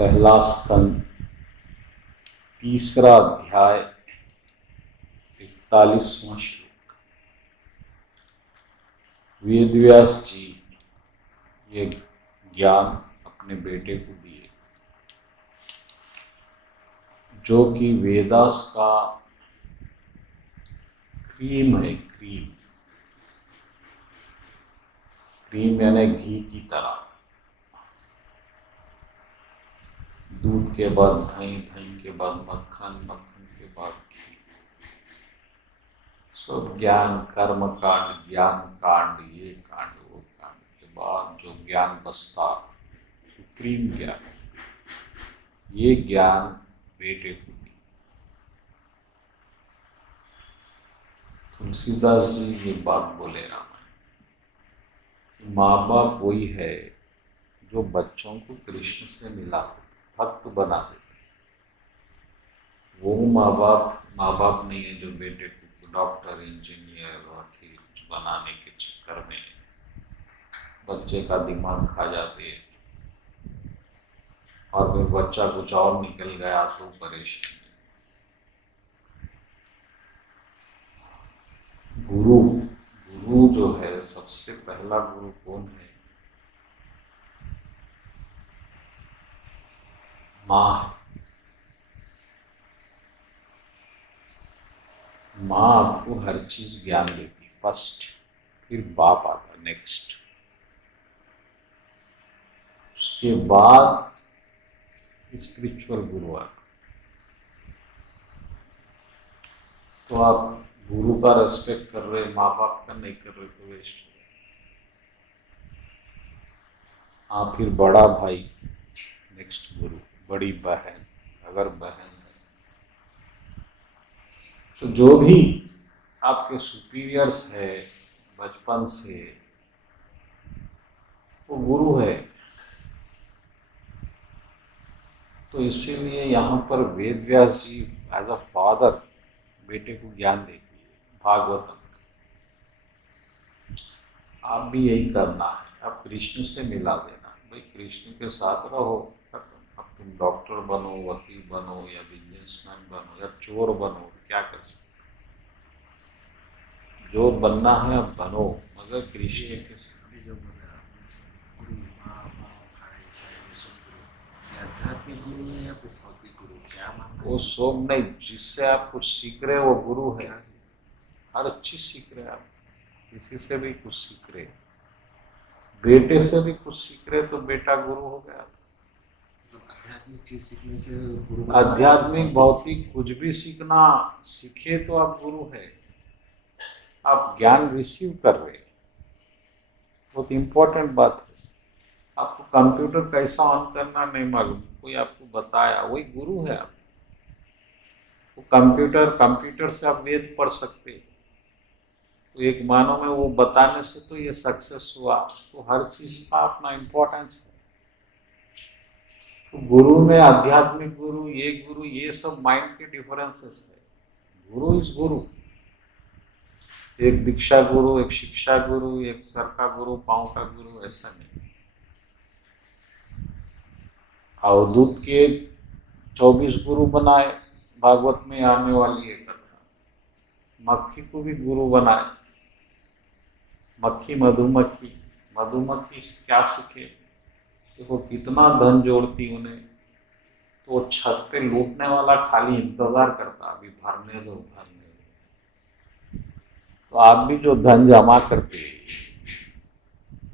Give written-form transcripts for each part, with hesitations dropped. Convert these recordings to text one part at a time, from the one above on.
पहला स्कंद, तीसरा अध्याय, 41वां श्लोक। वेदव्यास जी ये ज्ञान अपने बेटे को दिए, जो कि वेदास का क्रीम है। क्रीम यानी घी की तरह। दूध के बाद दही, दही के बाद मक्खन, मक्खन के बाद घी। सब ज्ञान, कर्म कांड, ज्ञान कांड, ये कांड वो कांड के बाद जो ज्ञान बसता, सुप्रीम ज्ञान, ये ज्ञान बेटे को दी। तुलसीदास जी ये बात बोले रामायण कि माँ बाप वही है जो बच्चों को कृष्ण से मिलाते, भक्त बना देते। वो माँ बाप नहीं है जो बेटे को डॉक्टर, इंजीनियर, वकील कुछ बनाने के चक्कर में बच्चे का दिमाग खा जाते हैं और फिर बच्चा कुछ और निकल गया तो परेशान। गुरु जो है, सबसे पहला गुरु कौन है? माँ। माँ आपको हर चीज ज्ञान देती फर्स्ट, फिर बाप आता नेक्स्ट, उसके बाद स्पिरिचुअल गुरु आता। तो आप गुरु का रेस्पेक्ट कर रहे, माँ बाप का नहीं कर रहे तो वेस्ट। हाँ, फिर बड़ा भाई नेक्स्ट गुरु, बड़ी बहन अगर बहन है तो जो भी आपके सुपीरियर्स है बचपन से, वो गुरु है। तो इसीलिए यहाँ पर वेदव्यास जी एज अ फादर बेटे को ज्ञान देती है भागवतम। आप भी यही करना है, आप कृष्ण से मिला देना। भाई कृष्ण के साथ रहो, अब तुम डॉक्टर बनो, वकील बनो, या बिजनेसमैन बनो, या चोर बनो, क्या कर सकते, जो बनना है अब बनो, मगर कृष्ण के साथ। आध्यात्मिक गुरु है या फिर भौतिक गुरु, क्या मानना? वो सब नहीं, जिससे आप कुछ सीख रहे हो वो गुरु है। हर चीज सीख रहे आप, किसी से भी कुछ सीख रहे, बेटे से भी कुछ सीख रहे तो बेटा गुरु हो गया। आध्यात्मिक चीज सीखने से गुरु, आध्यात्मिक भौतिक कुछ भी सीखना सीखे तो आप गुरु है। आप ज्ञान रिसीव कर रहे, बहुत इंपॉर्टेंट बात है। आपको कंप्यूटर कैसा ऑन करना नहीं मालूम, कोई आपको बताया, वही गुरु है। आप वो कंप्यूटर से आप वेद पढ़ सकते, तो एक मानो में वो बताने से तो ये सक्सेस हुआ। तो हर चीज का अपना इम्पोर्टेंस है। तो गुरु में आध्यात्मिक गुरु, ये सब माइंड के डिफरेंसेस है। गुरु इज गुरु, एक दीक्षा गुरु, एक शिक्षा गुरु, एक सर का गुरु, पांव का गुरु, ऐसा नहीं। अवधूत के 24 गुरु बनाए, भागवत में आने वाली है कथा। मक्खी को भी गुरु बनाए, मक्खी मधुमक्खी, मधुमक्खी से क्या सीखे? देखो कितना धन जोड़ती उन्हें, तो वो छत पे लूटने वाला खाली इंतजार करता, अभी भरने दो भरने दो। तो आप भी जो धन जमा करते हैं,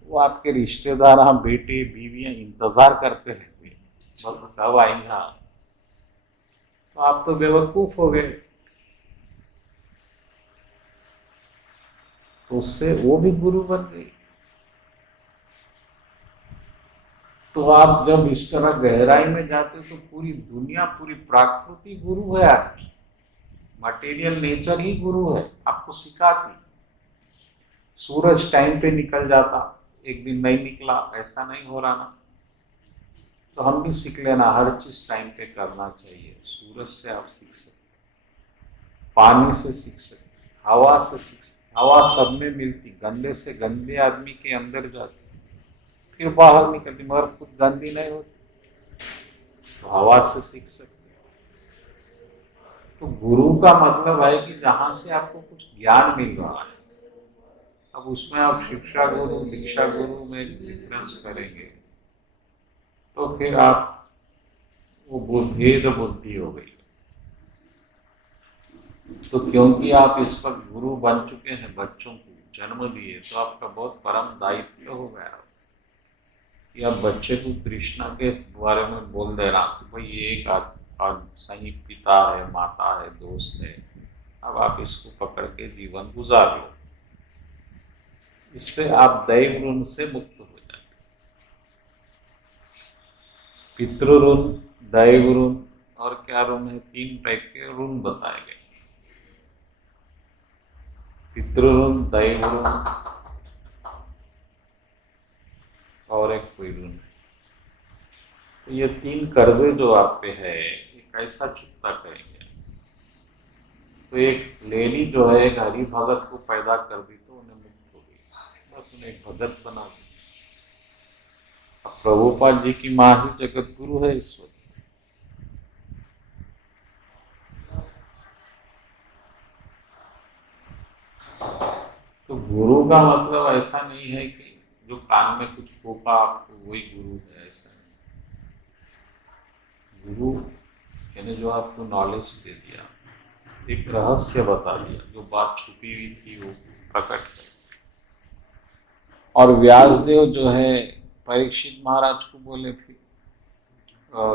वो आपके रिश्तेदार, हाँ बेटे बीवियां इंतजार करते रहते, बस कब आएंगे। तो आप तो बेवकूफ हो गए। तो उससे वो भी गुरु बन गई। तो आप जब इस तरह गहराई में जाते तो पूरी दुनिया, पूरी प्रकृति गुरु है आपकी। मटेरियल नेचर ही गुरु है, आपको सिखाती। सूरज टाइम पे निकल जाता, एक दिन नहीं निकला, ऐसा नहीं हो रहा ना। तो हम भी सीख लेना, हर चीज टाइम पे करना चाहिए। सूरज से आप सीख सकते, पानी से सीख सकते, हवा से सीख सकते। हवा सब में मिलती, गंदे से गंदे आदमी के अंदर जाती, फिर बाहर निकलती, मगर खुद गंदी नहीं होती। तो हवा से सीख सकते हैं। तो गुरु का मतलब है कि जहां से आपको कुछ ज्ञान मिल रहा है। अब उसमें आप शिक्षा गुरु दीक्षा गुरु में डिफरेंस करेंगे तो फिर आप वो भेद बुद्धि हो गई। तो क्योंकि आप इस वक्त गुरु बन चुके हैं, बच्चों को जन्म दिए, तो आपका बहुत परम दायित्व हो गया कि आप बच्चे को कृष्णा के बारे में बोल देना कि भाई ये एक सही पिता है, माता है, दोस्त है, अब आप इसको पकड़ के जीवन गुजार लो। इससे आप दैव ऋण से मुक्त हो जाते। पितृ ऋण, दैव ऋण और क्या ऋण है, 3 टाइप के ऋण बताए गए। पितृ ऋण, दैव ऋण और एक कोई ऋण है। तो ये 3 कर्जे जो आप पे है, ये कैसा चुकता करेंगे? तो एक लेडी जो है एक हरि भगत को पैदा कर दी तो उन्हें मुक्त हो गई, बस उन्हें एक भगत बना दी। अब प्रभुपाद जी की माँ ही जगत गुरु है इस वक्त। तो गुरु का मतलब ऐसा नहीं है कि जो कान में कुछ फूका आपको वही गुरु है, ऐसा नहीं। गुरु यानी जो आपको नॉलेज दे दिया, एक रहस्य बता दिया, जो बात छुपी हुई थी वो प्रकट कर। और व्यासदेव जो है परीक्षित महाराज को बोले, फिर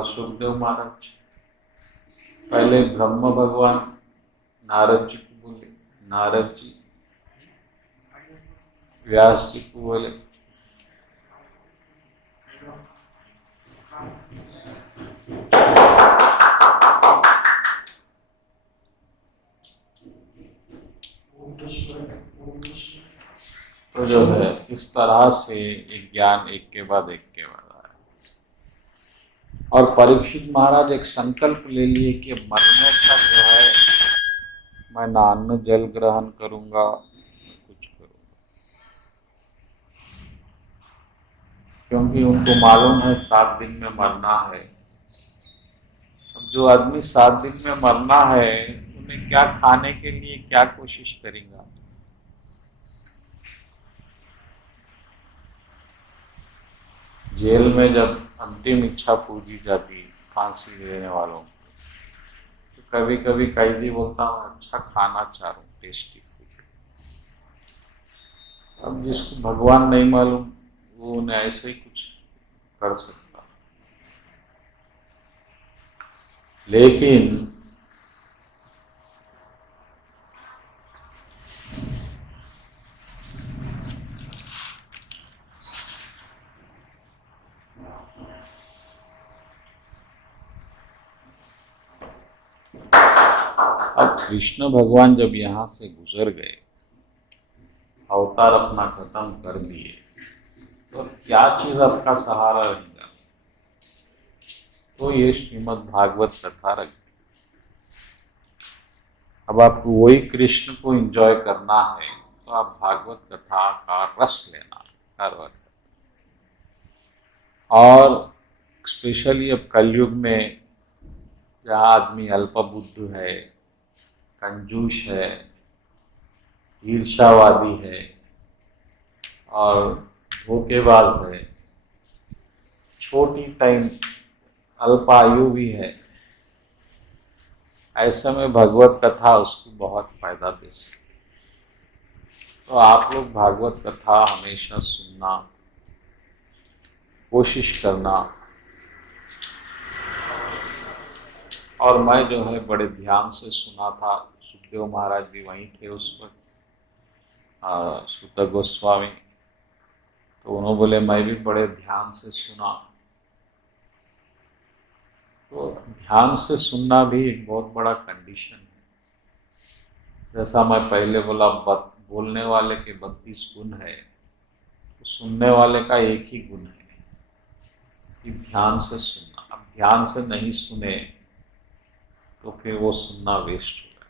सुखदेव महाराज, पहले ब्रह्म भगवान नारद जी को बोले, नारद जी व्यास जी को बोले। तो जो है इस तरह से एक ज्ञान एक के बाद आया। और परीक्षित महाराज एक संकल्प ले लिए कि मरने तक जो है मैं ना अन्न जल ग्रहण करूंगा, कुछ करूंगा, क्योंकि उनको मालूम है 7 दिन में मरना है। अब जो आदमी 7 दिन में मरना है, उन्हें क्या खाने के लिए क्या कोशिश करेगा? जेल में जब अंतिम इच्छा पूजी जाती फांसी देने वालों को, तो कभी कभी कैदी बोलता हूँ अच्छा खाना चाह रहा हूँ, टेस्टी फूड। अब जिसको भगवान नहीं मालूम वो उन्हें ऐसे ही कुछ कर सकता। लेकिन अब कृष्ण भगवान जब यहाँ से गुजर गए, अवतार अपना खत्म कर दिए, तो क्या चीज आपका सहारा रहेगा? तो ये श्रीमद् भागवत कथा रखी। अब आपको वही कृष्ण को एंजॉय करना है तो आप भागवत कथा का रस लेना हर वक्त। और स्पेशली अब कलयुग में जहाँ आदमी अल्पबुद्ध है, कंजूस है, ईर्ष्यावादी है और धोखेबाज है, छोटी टाइम अल्पायु भी है, ऐसे में भगवत कथा उसको बहुत फायदा दे सकती है। तो आप लोग भागवत कथा हमेशा सुनना, कोशिश करना। और मैं जो है बड़े ध्यान से सुना था, सुखदेव महाराज भी वहीं थे उस वक्त, सुत गोस्वामी, तो उन्होंने बोले मैं भी बड़े ध्यान से सुना। तो ध्यान से सुनना भी एक बहुत बड़ा कंडीशन है। जैसा मैं पहले बोला, बोलने वाले के 32 गुण है, तो सुनने वाले का एक ही गुण है कि ध्यान से सुनना। अब ध्यान से नहीं सुने तो फिर वो सुनना वेस्ट हो गया।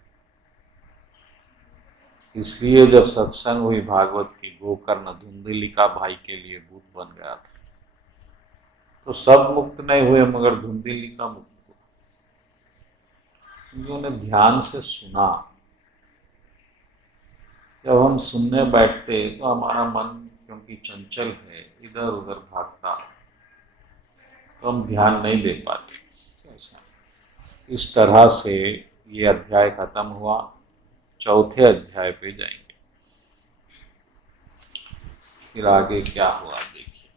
इसलिए जब सत्संग हुई भागवत की, गोकर्ण धुंधलिका भाई के लिए भूत बन गया था। तो सब मुक्त नहीं हुए मगर धुंधली का मुक्त हुआ, क्योंकि उन्हें ध्यान से सुना। जब हम सुनने बैठते तो हमारा मन क्योंकि चंचल है, इधर उधर भागता, तो हम ध्यान नहीं दे पाते। ऐसा इस तरह से ये अध्याय खत्म हुआ। चौथे अध्याय पे जाएंगे, फिर आगे क्या हुआ देखिए।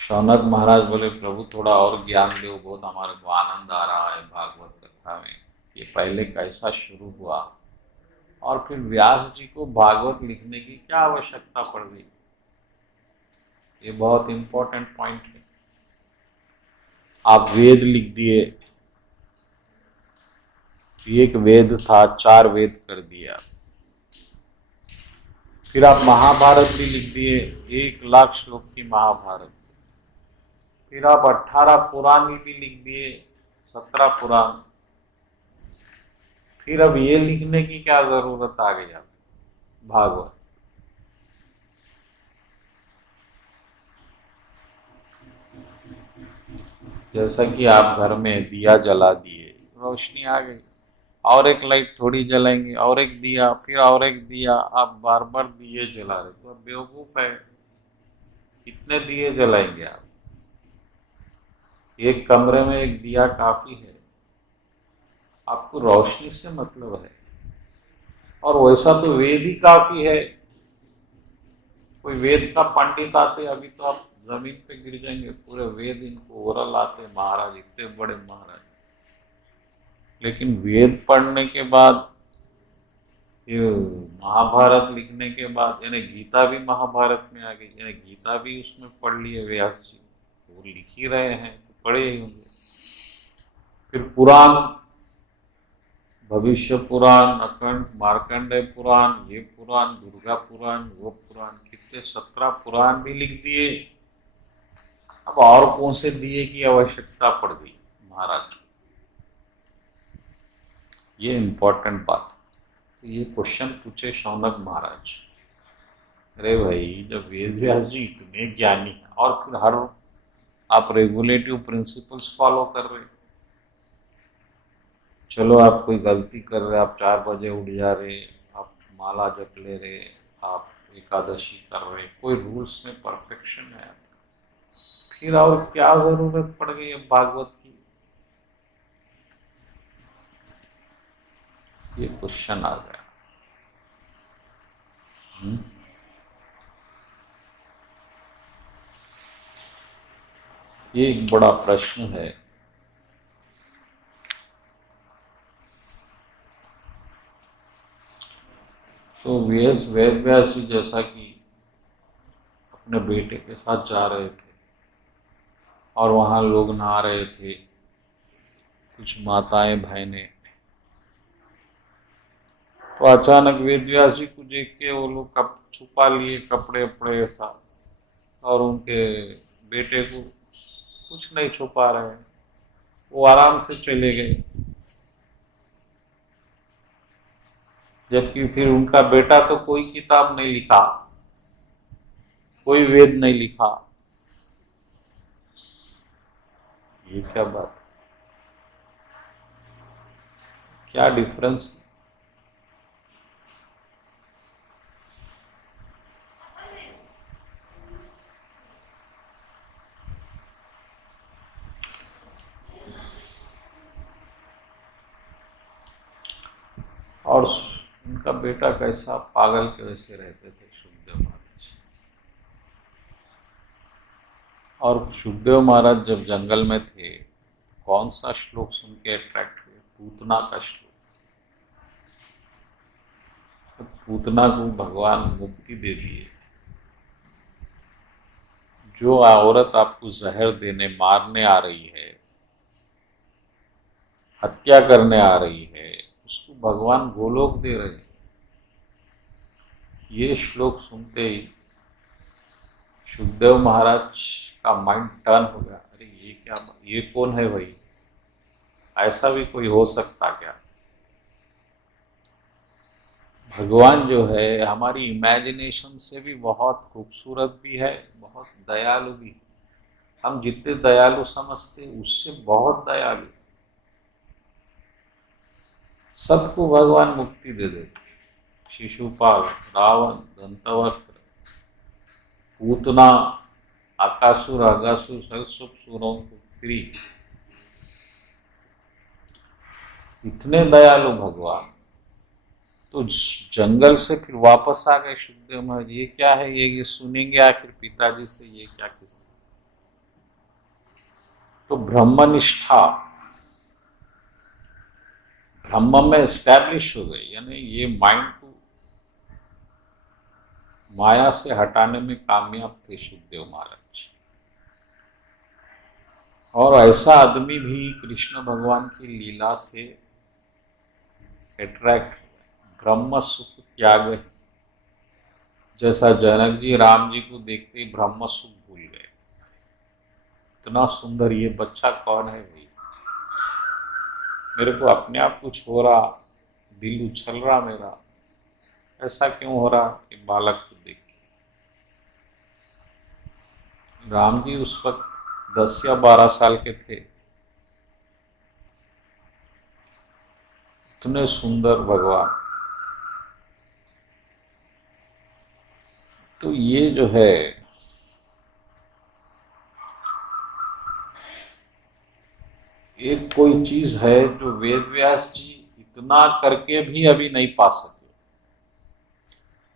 शौनक महाराज बोले, प्रभु थोड़ा और ज्ञान दो, बहुत हमारे को आनंद आ रहा है भागवत कथा में। ये पहले कैसा शुरू हुआ और फिर व्यास जी को भागवत लिखने की क्या आवश्यकता पड़ गई, ये बहुत इंपॉर्टेंट पॉइंट है। आप वेद लिख दिए, एक वेद था 4 वेद कर दिया। फिर आप महाभारत भी लिख दिए, 1 लाख श्लोक की महाभारत। फिर आप 18 पुराण भी लिख दिए, 17 पुराण। फिर अब ये लिखने की क्या जरूरत आ गई आप भागवत। जैसा कि आप घर में दिया जला दिए, रोशनी आ गई, और एक लाइट थोड़ी जलाएंगे, और एक दिया, फिर और एक दिया, आप बार बार दिए जला रहे तो आप बेवकूफ है। कितने दिए जलाएंगे आप, एक कमरे में एक दिया काफी है। आपको रोशनी से मतलब है, और वैसा तो वेद ही काफी है। कोई वेद का पंडित आते अभी तो आप जमीन पे गिर जाएंगे, पूरे वेद इनको ओरल आते महाराज, इतने बड़े महाराज। लेकिन वेद पढ़ने के बाद, ये महाभारत लिखने के बाद, यानी गीता भी महाभारत में आ गई, यानी गीता भी उसमें पढ़ लिए व्यास जी, वो लिख ही रहे हैं तो पढ़े ही होंगे। फिर पुराण, भविष्य पुराण, अखंड मार्कंडेय पुराण, ये पुराण, दुर्गा पुराण, वो पुराण, कितने 17 पुराण भी लिख दिए। अब और कौन से दिए की आवश्यकता पड़ गई महाराज। ये इंपॉर्टेंट बात। तो ये क्वेश्चन पूछे शौनक महाराज, अरे भाई जब वेद व्यास जी इतने ज्ञानी हैं और फिर हर आप रेगुलेटिव प्रिंसिपल्स फॉलो कर रहे, चलो आप कोई गलती कर रहे, आप 4 बजे उठ जा रहे, आप माला जप ले रहे, आप एकादशी कर रहे, कोई रूल्स में परफेक्शन है आपका, फिर और क्या जरूरत पड़ गई है भागवत की। ये क्वेश्चन आ गया। ये एक बड़ा प्रश्न है। तो वेद व्यास जी जैसा कि अपने बेटे के साथ जा रहे थे और वहाँ लोग नहा रहे थे, कुछ माताएं बहनें, तो अचानक वेद व्यास जी को देख के वो लोग कप छुपा लिए कपड़े वपड़े ऐसा, और उनके बेटे को कुछ नहीं छुपा रहे, वो आराम से चले गए। जबकि फिर उनका बेटा तो कोई किताब नहीं लिखा, कोई वेद नहीं लिखा। ये क्या बात, क्या डिफरेंस। और उनका बेटा कैसा पागल के वैसे रहते थे सुखदेव महाराज। और सुखदेव महाराज जब जंगल में थे, कौन सा श्लोक सुन के अट्रैक्ट हुए, पूतना का श्लोक। तो पूतना को भगवान मुक्ति दे दिए। जो औरत आपको जहर देने मारने आ रही है, हत्या करने आ रही है, उसको भगवान गोलोक दे रहे हैं। ये श्लोक सुनते ही सुखदेव महाराज का माइंड टर्न हो गया, अरे ये क्या, ये कौन है भाई, ऐसा भी कोई हो सकता क्या। भगवान जो है हमारी इमेजिनेशन से भी बहुत खूबसूरत भी है, बहुत दयालु भी है। हम जितने दयालु समझते उससे बहुत दयालु। सबको भगवान मुक्ति दे देते। शिशुपाल, रावण, दंतवक्र, पूतना, आकासुर, अगासुर, सब सुरों को फ्री। इतने दयालु भगवान। तो जंगल से फिर वापस आ गए सुखदेव महाराज। ये क्या है, ये सुनेंगे आखिर पिताजी से, ये क्या किस्सा। तो ब्रह्मनिष्ठा ब्रह्म में एस्टैब्लिश हो गई, यानी ये माइंड को माया से हटाने में कामयाब थे सुखदेव महाराज। और ऐसा आदमी भी कृष्ण भगवान की लीला से अट्रैक्ट, ब्रह्म सुख त्याग है। जैसा जनक जी राम जी को देखते ही ब्रह्म सुख भूल गए। इतना सुंदर ये बच्चा कौन है भाई, मेरे को अपने आप कुछ हो रहा, दिल उछल रहा मेरा, ऐसा क्यों हो रहा कि बालक को देख के। राम जी उस वक्त 10 या 12 साल के थे। इतने सुंदर भगवान। तो ये जो है एक कोई चीज है जो वेद व्यास जी इतना करके भी अभी नहीं पा सके,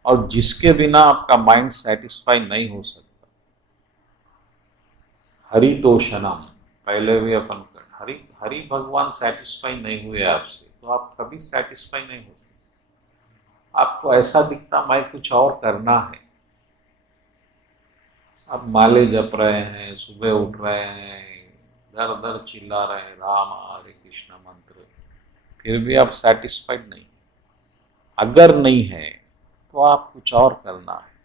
और जिसके बिना आपका माइंड सेटिस्फाई नहीं हो सकता। हरितोषणम, पहले भी अपन कर, हरि हरि भगवान सेटिस्फाई नहीं हुए आपसे तो आप कभी सेटिस्फाई नहीं हो सकते। आपको ऐसा दिखता मैं कुछ और करना है। आप माले जप रहे हैं, सुबह उठ रहे हैं, दर दर चिल्ला रहे हैं राम हरे कृष्ण मंत्र, फिर भी आप सेटिस्फाइड नहीं। अगर नहीं है तो आप कुछ और करना है।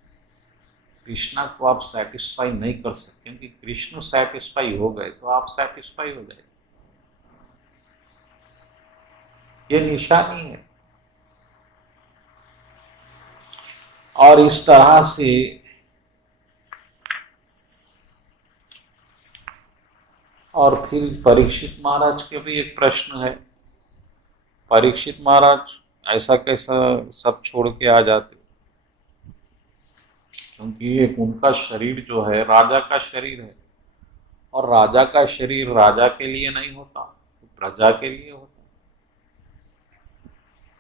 कृष्णा को आप सेटिस्फाई नहीं कर सकते, क्योंकि कृष्ण सेटिस्फाई हो गए तो आप सेटिस्फाई हो जाए। ये निशानी है। और इस तरह से और फिर परीक्षित महाराज के भी एक प्रश्न है। परीक्षित महाराज ऐसा कैसा सब छोड़ के आ जाते, क्योंकि एक उनका शरीर जो है राजा का शरीर है, और राजा का शरीर राजा के लिए नहीं होता, तो प्रजा के लिए होता।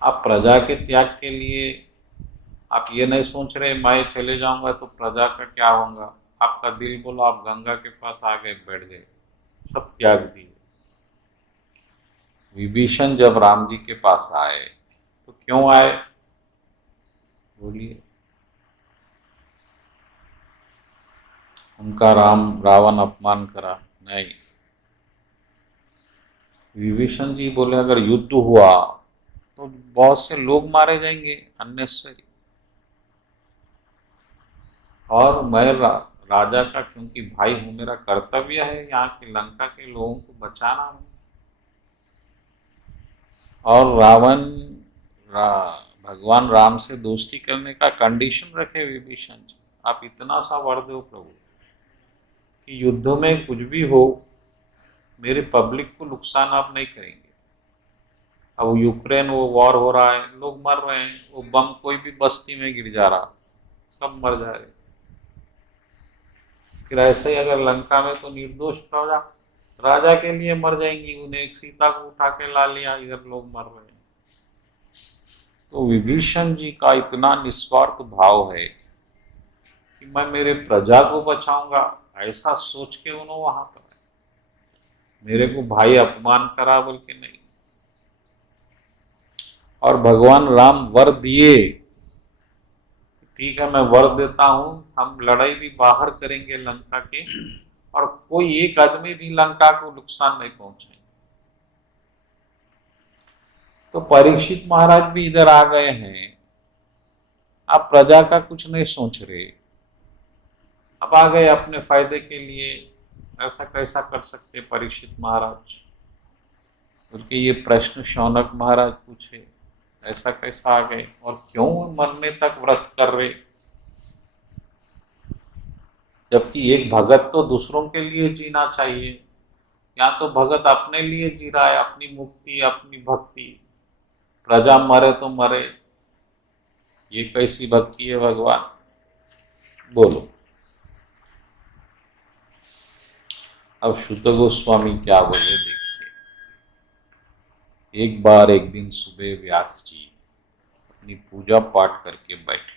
आप प्रजा के त्याग के लिए आप ये नहीं सोच रहे मैं चले जाऊंगा तो प्रजा का क्या होगा। आपका दिल बोलो, आप गंगा के पास आ गए, बैठ गए, सब त्याग दिए। विभीषण जब राम जी के पास आए तो क्यों आए, बोलिए। उनका रावण अपमान करा, नहीं। विभीषण जी बोले अगर युद्ध हुआ तो बहुत से लोग मारे जाएंगे अननेसेसरी, और मैं राजा का क्योंकि भाई हूं, मेरा कर्तव्य है यहाँ की लंका के लोगों को बचाना है। और भगवान राम से दोस्ती करने का कंडीशन रखे विभीषण जी, आप इतना सा वर दो प्रभु कि युद्ध में कुछ भी हो मेरे पब्लिक को नुकसान आप नहीं करेंगे। अब यूक्रेन वो वॉर हो रहा है, लोग मर रहे हैं, वो बम कोई भी बस्ती में गिर जा रहा, सब मर जा रहे। फिर ऐसे ही अगर लंका में तो निर्दोष प्रजा राजा के लिए मर जाएंगी, उन्हें सीता को उठा के ला लिया, इधर लोग मर रहे हैं। तो विभीषण जी का इतना निस्वार्थ भाव है कि मैं मेरे प्रजा को बचाऊंगा, ऐसा सोच के उन्होंने वहां पर मेरे को भाई अपमान करा बोल के नहीं। और भगवान राम वर दिए, ठीक है मैं वर देता हूं, हम लड़ाई भी बाहर करेंगे लंका के, और कोई एक आदमी भी लंका को नुकसान नहीं पहुंचाएंगे। तो परीक्षित महाराज भी इधर आ गए हैं, आप प्रजा का कुछ नहीं सोच रहे, अब आ गए अपने फायदे के लिए। ऐसा कैसा कर सकते परीक्षित महाराज, बल्कि ये प्रश्न शौनक महाराज पूछे। ऐसा कैसा आ गए? और क्यों मरने तक व्रत कर रहे? जबकि एक भगत तो दूसरों के लिए जीना चाहिए, यहाँ तो भगत अपने लिए जी रहा है, अपनी मुक्ति, अपनी भक्ति। प्रजा मरे तो मरे, ये कैसी भक्ति है भगवान? बोलो। अब शुद्ध गोस्वामी क्या बोले देखिए। एक बार एक दिन सुबह व्यास जी अपनी पूजा पाठ करके बैठे।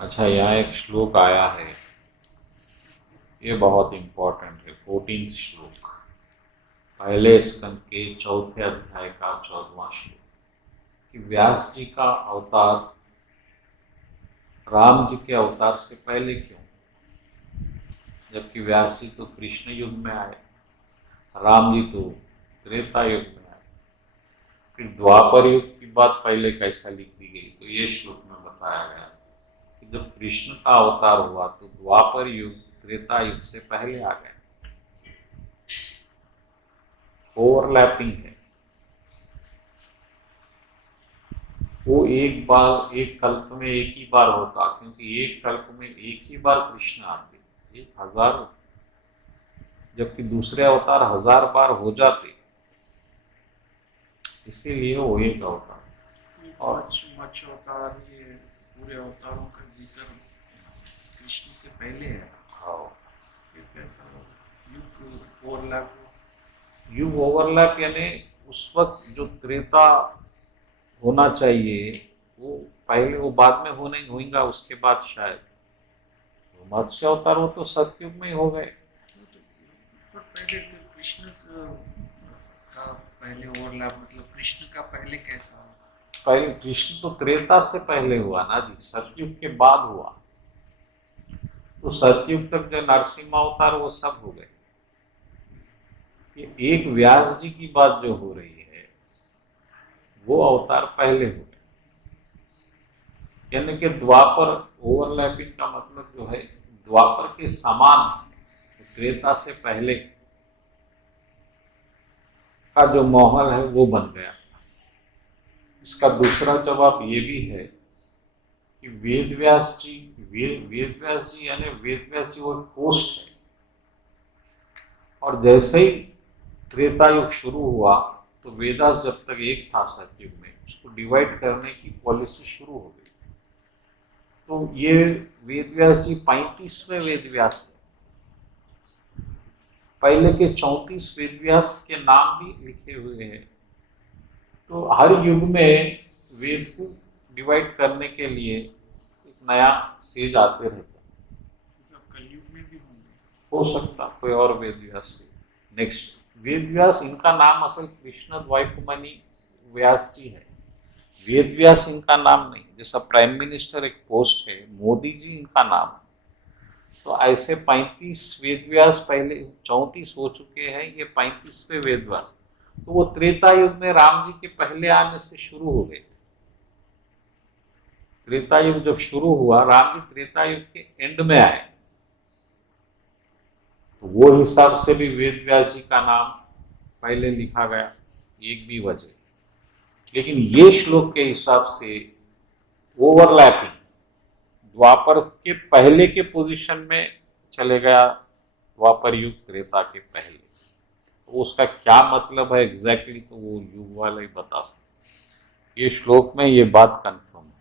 अच्छा, यहाँ एक श्लोक आया है, ये बहुत इंपॉर्टेंट है। 14 श्लोक, पहले स्कंद के 4थे अध्याय का 14वां श्लोक, कि व्यास जी का अवतार राम जी के अवतार से पहले क्यों? जबकि व्यास जी तो कृष्ण युग में आए, राम जी तो त्रेता युग में आए, फिर द्वापर युग की बात पहले कैसा लिख दी गई? तो ये श्लोक में बताया गया कि जब कृष्ण का अवतार हुआ तो द्वापर युग त्रेता युग से पहले आ गया। ओवरलैपिंग है। वो एक बार, एक कल्प में एक ही बार होता, क्योंकि एक कल्प में एक ही बार कृष्ण आते, एक हजार, जबकि दूसरे अवतार 1000 बार हो जाते, इसीलिए वो एक अवतार। और मत्स्य अवतार, ये पूरे अवतारों का जिक्र कृष्ण से पहले है। हाँ, फिर कैसा युग ओवरलैप? युग ओवरलैप यानी उस वक्त जो त्रेता होना चाहिए वो पहले, वो बाद में होने होगा, उसके बाद शायद मत्स्य अवतार वो तो सतयुग में ही हो गए। पर पहले कृष्ण का पहले ओवरलैप, मतलब कृष्ण का पहले कैसा हुआ? पहले कृष्ण तो त्रेता से पहले हुआ ना जी, सतयुग के बाद हुआ। तो सतयुग तक जो नरसिम्हा अवतार वो सब हो गए। ये एक व्यास जी की बात जो हो रही है वो अवतार पहले हो गए, यानी कि द्वापर, ओवरलैपिंग का मतलब जो है द्वापर के समान त्रेता से पहले का जो माहौल है वो बन गया। इसका दूसरा जवाब ये भी है कि वेद व्यास जी, वेद व्यास जी यानी वेद व्यास जी वो पोस्ट है, और जैसे ही त्रेता युग शुरू हुआ तो वेदास जब तक एक था सतयुग में, उसको डिवाइड करने की पॉलिसी शुरू हो गई। तो ये वेद व्यास जी 35वें वेद व्यास है। पहले के 34 वेद व्यास के नाम भी लिखे हुए हैं। तो हर युग में वेद को डिवाइड करने के लिए एक नया सेज आते रहता है। सब कलयुग में भी होंगे, हो सकता कोई और वेद व्यास भी। नेक्स्ट, वेद व्यास, इनका नाम असल कृष्ण द्वैपायन व्यास जी है, वेद व्यास इनका नाम नहीं। जैसा प्राइम मिनिस्टर एक पोस्ट है, मोदी जी इनका नाम है। तो ऐसे 35 वेद व्यास, पहले 34 हो चुके हैं, ये 35वें वेद व्यास। तो वो त्रेता युग में राम जी के पहले आने से शुरू हो गए थे। त्रेता युग जब शुरू हुआ, राम जी त्रेता युग के एंड में आए, तो वो हिसाब से भी वेद व्यास जी का नाम पहले लिखा गया, एक भी वजह। लेकिन ये श्लोक के हिसाब से ओवरलैपिंग द्वापर के पहले के पोजीशन में चले गया, द्वापर युग त्रेता के पहले। तो उसका क्या मतलब है एग्जैक्टली, तो वो युग वाला ही बता सकते। ये श्लोक में ये बात कंफर्म है।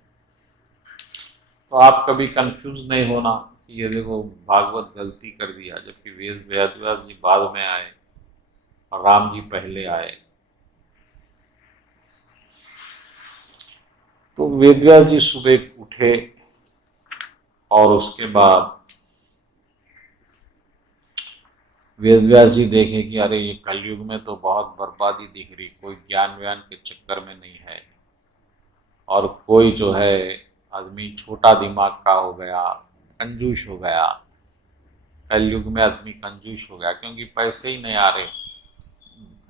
तो आप कभी कंफ्यूज नहीं होना कि ये देखो भागवत गलती कर दिया, जबकि वेद व्यास जी बाद में आए और राम जी पहले आए। तो वेद व्यास जी सुबह उठे और उसके बाद वेद व्यास जी देखे कि अरे ये कलयुग में तो बहुत बर्बादी दिख रही, कोई ज्ञान व्यान के चक्कर में नहीं है, और कोई जो है आदमी छोटा दिमाग का हो गया, कंजूस हो गया। कलयुग में आदमी कंजूस हो गया क्योंकि पैसे ही नहीं आ रहे,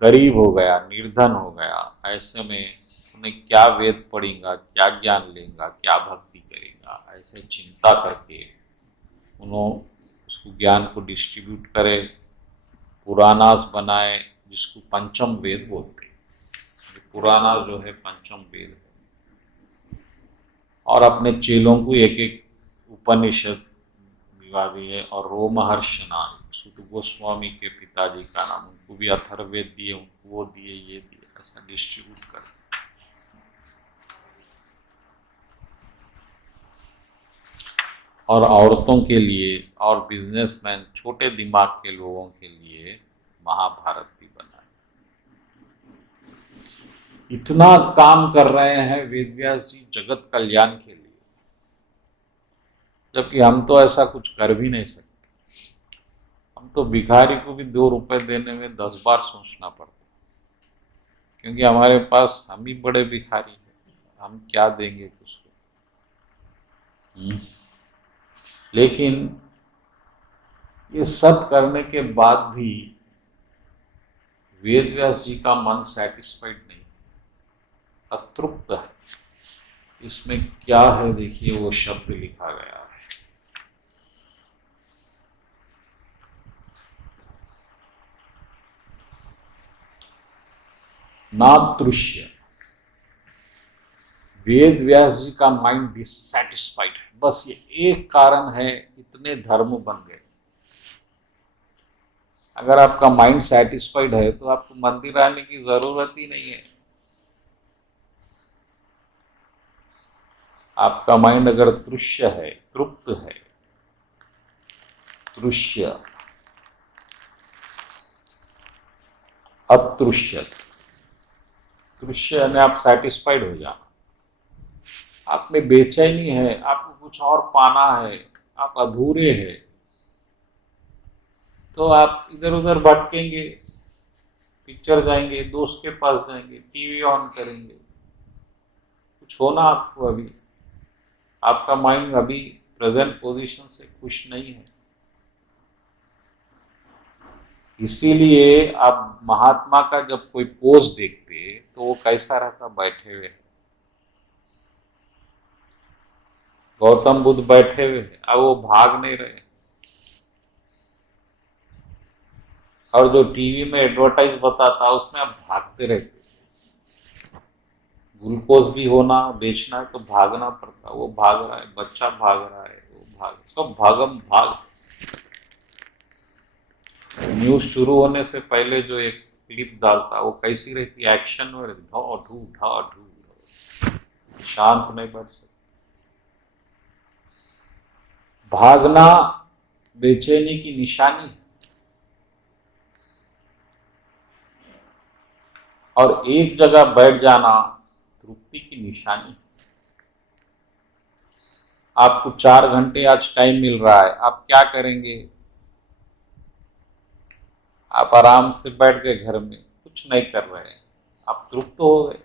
गरीब हो गया, निर्धन हो गया। ऐसे में उसने क्या वेद पढ़ेगा, क्या ज्ञान लेगा, क्या भक्ति करेगा, ऐसे चिंता करके उन्होंने उसको ज्ञान को डिस्ट्रीब्यूट करे, पुराणास बनाए जिसको पंचम वेद बोलते हैं। पुराना जो है पंचम वेद है, और अपने चेलों को एक एक उपनिषद दिला दिए। और रोमहर्षि नाम सुत गोस्वामी के पिताजी का नाम, उनको भी अथर्ववेद दिए, उनको वो दिए, ये दिए, ऐसा डिस्ट्रीब्यूट करते। और औरतों के लिए और बिजनेसमैन, छोटे दिमाग के लोगों के लिए महाभारत भी बना। इतना काम कर रहे हैं वेदव्यास जी जगत कल्याण के लिए, जबकि हम तो ऐसा कुछ कर भी नहीं सकते। हम तो भिखारी को भी 2 रुपए देने में 10 बार सोचना पड़ता, क्योंकि हमारे पास हम ही बड़े भिखारी हैं, हम क्या देंगे उसको। लेकिन ये सब करने के बाद भी वेदव्यास जी का मन सेटिस्फाइड नहीं, अतृप्त है। इसमें क्या है देखिए, वो शब्द लिखा गया है। नातृष्य, वेद व्यास जी का माइंड डिससेटिस्फाइड है। बस ये एक कारण है, इतने धर्म बन गए। अगर आपका माइंड सेटिस्फाइड है तो आपको मंदिर आने की जरूरत ही नहीं है। आपका माइंड अगर तृष्य है, तृप्त है, तृष्य अतृष्य, तृष्य यानी आप सेटिस्फाइड हो जाना, आप में बेचैनी है, आपको कुछ और पाना है, आप अधूरे हैं, तो आप इधर उधर भटकेंगे, पिक्चर जाएंगे, दोस्त के पास जाएंगे, टीवी ऑन करेंगे। कुछ होना आपको, अभी आपका माइंड अभी प्रेजेंट पोजीशन से खुश नहीं है। इसीलिए आप महात्मा का जब कोई पोज देखते तो वो कैसा रहता, बैठे हुए। गौतम बुद्ध बैठे हुए, अब वो भाग नहीं रहे। और जो टीवी में एडवर्टाइज बताता उसमें आप भागते रहते। ग्लूकोज भी होना, बेचना है तो भागना पड़ता, वो भाग रहा है, बच्चा भाग रहा है, वो भाग, सब भागम भाग। न्यूज शुरू होने से पहले जो एक क्लिप डालता वो कैसी रहती, एक्शन में रहती, ढा ढू ढा ढू, शांत नहीं बैठ सकते। भागना बेचैनी की निशानी है, और एक जगह बैठ जाना तृप्ति की निशानी है। आपको 4 घंटे आज टाइम मिल रहा है, आप क्या करेंगे? आप आराम से बैठ गए घर में, कुछ नहीं कर रहे हैं, आप तृप्त हो गए।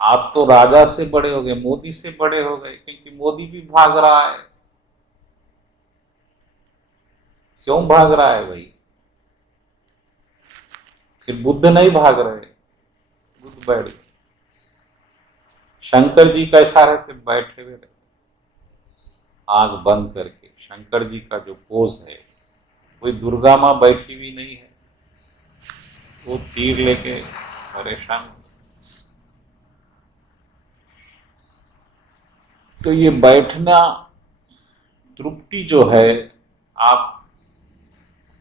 आप तो राजा से बड़े हो गए, मोदी से बड़े हो गए, क्योंकि मोदी भी भाग रहा है। क्यों भाग रहा है भाई? फिर बुद्ध नहीं भाग रहे, बुद्ध बैठ गए। शंकर जी कैसा रहते, बैठे हुए रहते, आंख बंद करके। शंकर जी का जो पोज है, कोई दुर्गा माँ बैठी हुई नहीं है, वो तीर लेके परेशान। तो ये बैठना तृप्ति जो है, आप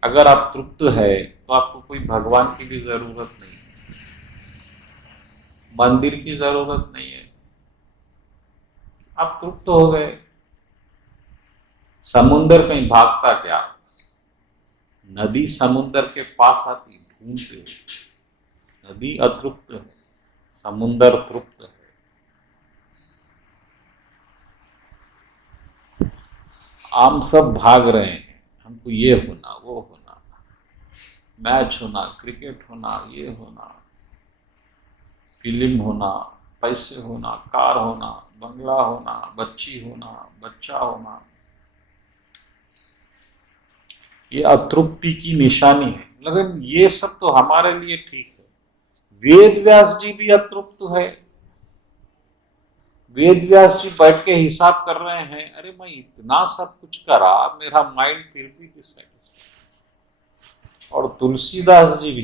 अगर आप तृप्त है तो आपको कोई भगवान की भी जरूरत नहीं, मंदिर की जरूरत नहीं है, आप तृप्त हो गए। समुंदर कहीं भागता क्या? नदी समुंदर के पास आती ढूंढते, नदी अतृप्त है, समुंदर तृप्त है। हम सब भाग रहे हैं, हमको ये होना, वो होना, मैच होना, क्रिकेट होना, ये होना, फिल्म होना, पैसे होना, कार होना, बंगला होना, बच्ची होना, बच्चा होना। ये अतृप्ति की निशानी है। लेकिन ये सब तो हमारे लिए ठीक है, वेद व्यास जी भी अतृप्त है। वेद व्यास जी बैठ के हिसाब कर रहे हैं, अरे मैं इतना सब कुछ करा, मेरा माइंड फिर भी डिससेटिस्फाइड। और तुलसीदास जी भी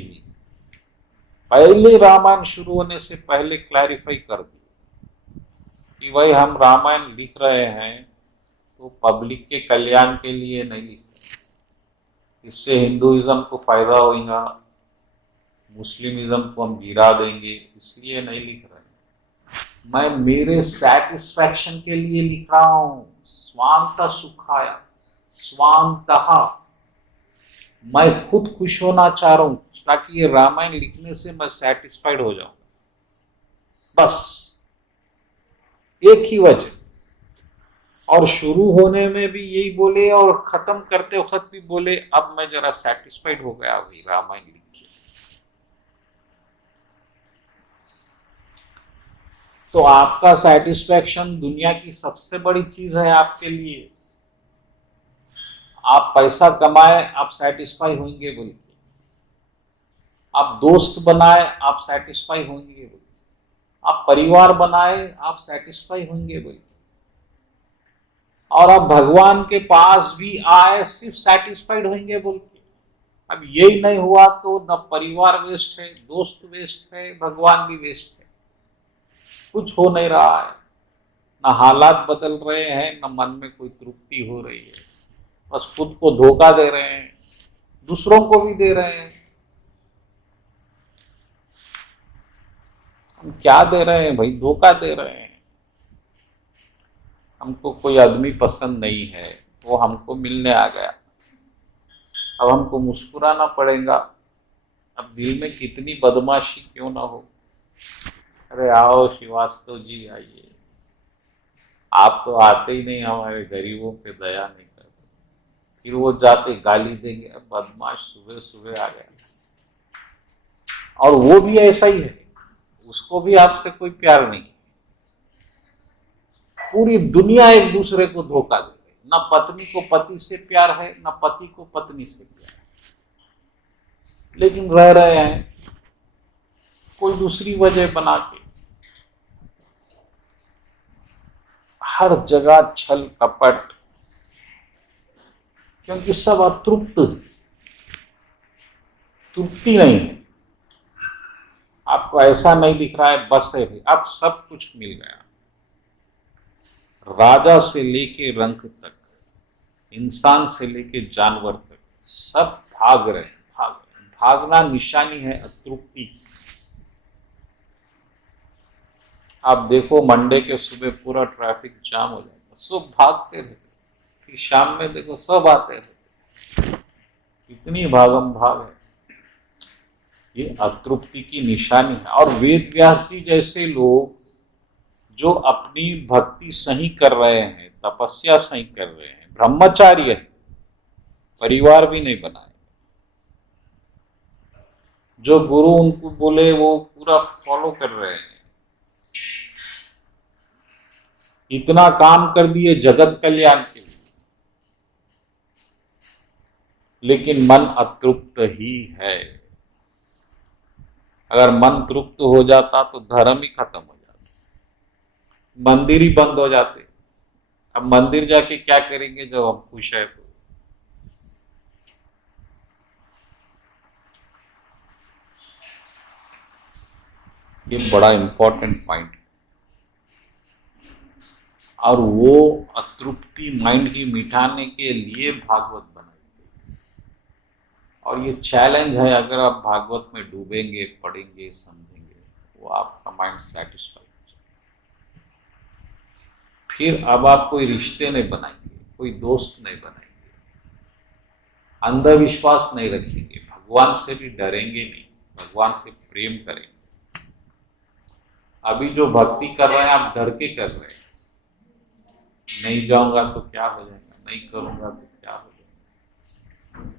पहले रामायण शुरू होने से पहले क्लैरिफाई कर दिया कि भाई हम रामायण लिख रहे हैं तो पब्लिक के कल्याण के लिए नहीं लिख रहे, इससे हिंदुइज्म को फायदा होगा, मुस्लिमिज्म को हम गिरा देंगे, इसलिए नहीं लिख रहे। मैं मेरे सेटिस्फैक्शन के लिए लिख रहा हूं, स्वांत सुखाया, स्वांतः, मैं खुद खुश होना चाह रहा हूं ताकि ये रामायण लिखने से मैं सेटिस्फाइड हो जाऊं, बस एक ही वजह। और शुरू होने में भी यही बोले और खत्म करते वक्त भी बोले, अब मैं जरा सेटिस्फाइड हो गया अभी रामायण लिख के। तो आपका सेटिस्फैक्शन दुनिया की सबसे बड़ी चीज है आपके लिए। आप पैसा कमाए आप सेटिस्फाई होंगे बोल के, आप दोस्त बनाए आप सेटिस्फाई होंगे बोल के, आप परिवार बनाए आप सेटिस्फाई होंगे बोल के, और आप भगवान के पास भी आए सिर्फ सेटिस्फाइड होंगे बोल के। अब यही नहीं हुआ तो न परिवार वेस्ट है, दोस्त वेस्ट है, भगवान भी वेस्ट है, कुछ हो नहीं रहा है, न हालात बदल रहे हैं, न मन में कोई तृप्ति हो रही है, बस खुद को धोखा दे रहे हैं, दूसरों को भी दे रहे हैं। हम क्या दे रहे हैं भाई, धोखा दे रहे हैं। हमको कोई आदमी पसंद नहीं है, वो हमको मिलने आ गया, अब हमको मुस्कुराना पड़ेगा। अब दिल में कितनी बदमाशी क्यों ना हो, अरे आओ श्रीवास्तव जी आइए, आप तो आते ही नहीं, हमारे गरीबों पे दया नहीं करते। फिर वो जाते गाली देंगे, अब बदमाश सुबह सुबह आ गया। और वो भी ऐसा ही है, उसको भी आपसे कोई प्यार नहीं। पूरी दुनिया एक दूसरे को धोखा दे रही, न पत्नी को पति से प्यार है, न पति को पत्नी से प्यार है, लेकिन रह रहे हैं कोई दूसरी वजह बना के। हर जगह छल कपट, क्योंकि सब अतृप्त, तृप्ति नहीं है। आपको ऐसा नहीं दिख रहा है बस है भाई, अब सब कुछ मिल गया, राजा से लेके रंक तक, इंसान से लेके जानवर तक, सब भाग रहे हैं, भाग रहे हैं। भागना निशानी है अतृप्ति। आप देखो मंडे के सुबह पूरा ट्रैफिक जाम हो जाएगा, सब भागते रहते, फिर शाम में देखो सब आते रहते, इतनी भागम भाग है, ये अतृप्ति की निशानी है। और वेद व्यास जी जैसे लोग जो अपनी भक्ति सही कर रहे हैं, तपस्या सही कर रहे हैं, ब्रह्मचार्य है, परिवार भी नहीं बनाए, जो गुरु उनको बोले वो पूरा फॉलो कर रहे हैं, इतना काम कर दिए जगत कल्याण के लिए, लेकिन मन अतृप्त ही है। अगर मन तृप्त हो जाता तो धर्म ही खत्म हो जाता, मंदिर ही बंद हो जाते। अब मंदिर जाके क्या करेंगे जब हम खुश है तो। ये बड़ा इंपॉर्टेंट पॉइंट। और वो अतृप्ति माइंड की मिटाने के लिए भागवत बनाई गई। और ये चैलेंज है, अगर आप भागवत में डूबेंगे, पढ़ेंगे, समझेंगे, वो आपका माइंड सेटिस्फाइड हो जाएगा। फिर अब आप कोई रिश्ते नहीं बनाएंगे, कोई दोस्त नहीं बनाएंगे, अंधविश्वास नहीं रखेंगे, भगवान से भी डरेंगे नहीं, भगवान से प्रेम करेंगे। अभी जो भक्ति कर रहे हैं आप डर के कर रहे हैं, नहीं जाऊंगा तो क्या हो जाएगा, नहीं करूंगा तो क्या हो जाएगा,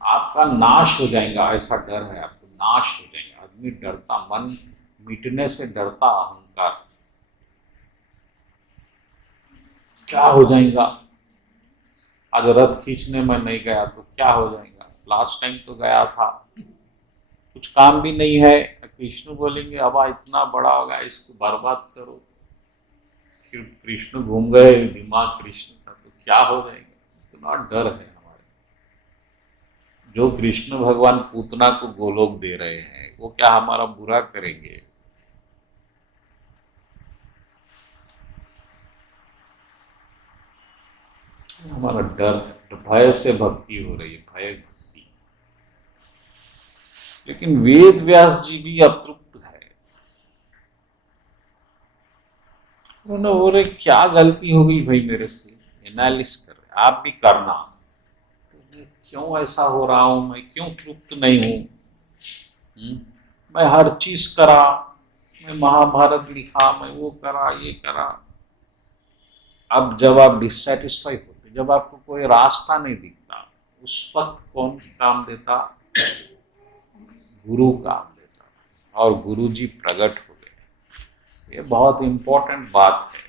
आपका नाश हो जाएगा, ऐसा डर है आपको, नाश हो जाएगा। आदमी डरता, मन मिटने से डरता, अहंकार, क्या हो जाएगा, आज रथ खींचने में नहीं गया तो क्या हो जाएगा, लास्ट टाइम तो गया था, कुछ काम भी नहीं है, कृष्ण बोलेंगे अब इतना बड़ा होगा इसको बर्बाद करो, फिर कृष्ण घूम गए दिमाग कृष्ण का तो क्या हो जाएगा। इतना डर है हमारे। जो कृष्ण भगवान पूतना को गोलोक दे रहे हैं वो क्या हमारा बुरा करेंगे? हमारा डर, भय से भक्ति हो रही है, भय भक्ति। लेकिन वेद व्यास जी भी अतृप्त है। उन्होंने बोले क्या गलती हो गई भाई मेरे से, एनालिस कर रहे आप भी करना, क्यों ऐसा हो रहा हूं, मैं क्यों तृप्त नहीं हूं। मैं हर चीज करा, मैं महाभारत लिखा, मैं वो करा ये करा। अब जब आप डिससेटिस्फाई होते, जब आपको कोई रास्ता नहीं दिखता, उस वक्त कौन काम देता? गुरु काम देता, और गुरु जी प्रकट हो गए। ये बहुत इंपॉर्टेंट बात है।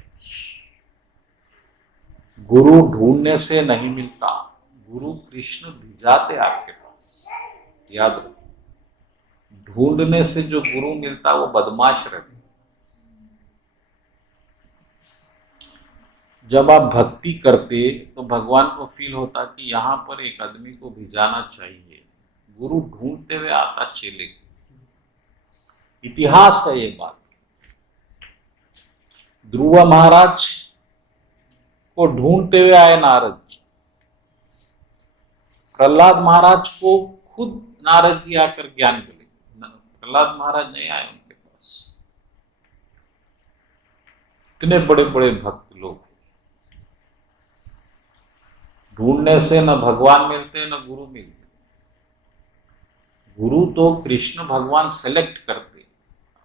गुरु ढूंढने से नहीं मिलता, गुरु कृष्ण भिजाते आपके पास। याद रखो, ढूंढने से जो गुरु मिलता वो बदमाश रहता। जब आप भक्ति करते तो भगवान को फील होता कि यहाँ पर एक आदमी को भिजाना चाहिए। गुरु ढूंढते हुए आता चेले को। इतिहास है ये बात। ध्रुव महाराज को ढूंढते हुए आए नारद जी। प्रहलाद महाराज को खुद नारद जी आकर ज्ञान दिले। प्रहलाद महाराज नहीं आए उनके पास। इतने बड़े बड़े भक्त लोग। ढूंढने से न भगवान मिलते न गुरु मिलते। गुरु तो कृष्ण भगवान सेलेक्ट करते,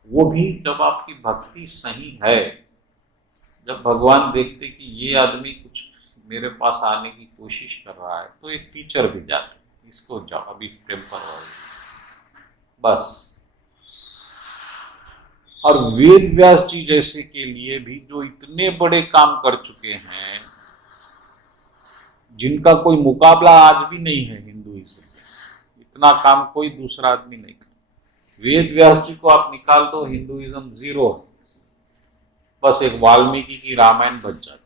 वो भी जब आपकी भक्ति सही है। जब भगवान देखते कि ये आदमी कुछ मेरे पास आने की कोशिश कर रहा है तो एक टीचर भी जाते, इसको जाओ अभी टेम्पररी बस। और वेद व्यास जी जैसे के लिए भी जो इतने बड़े काम कर चुके हैं, जिनका कोई मुकाबला आज भी नहीं है हिंदुइज्म में, इतना काम कोई दूसरा आदमी नहीं कर। वेद व्यास जी को आप निकाल दो, हिंदुइज्म जीरो है। बस एक वाल्मीकि की रामायण बच जाती।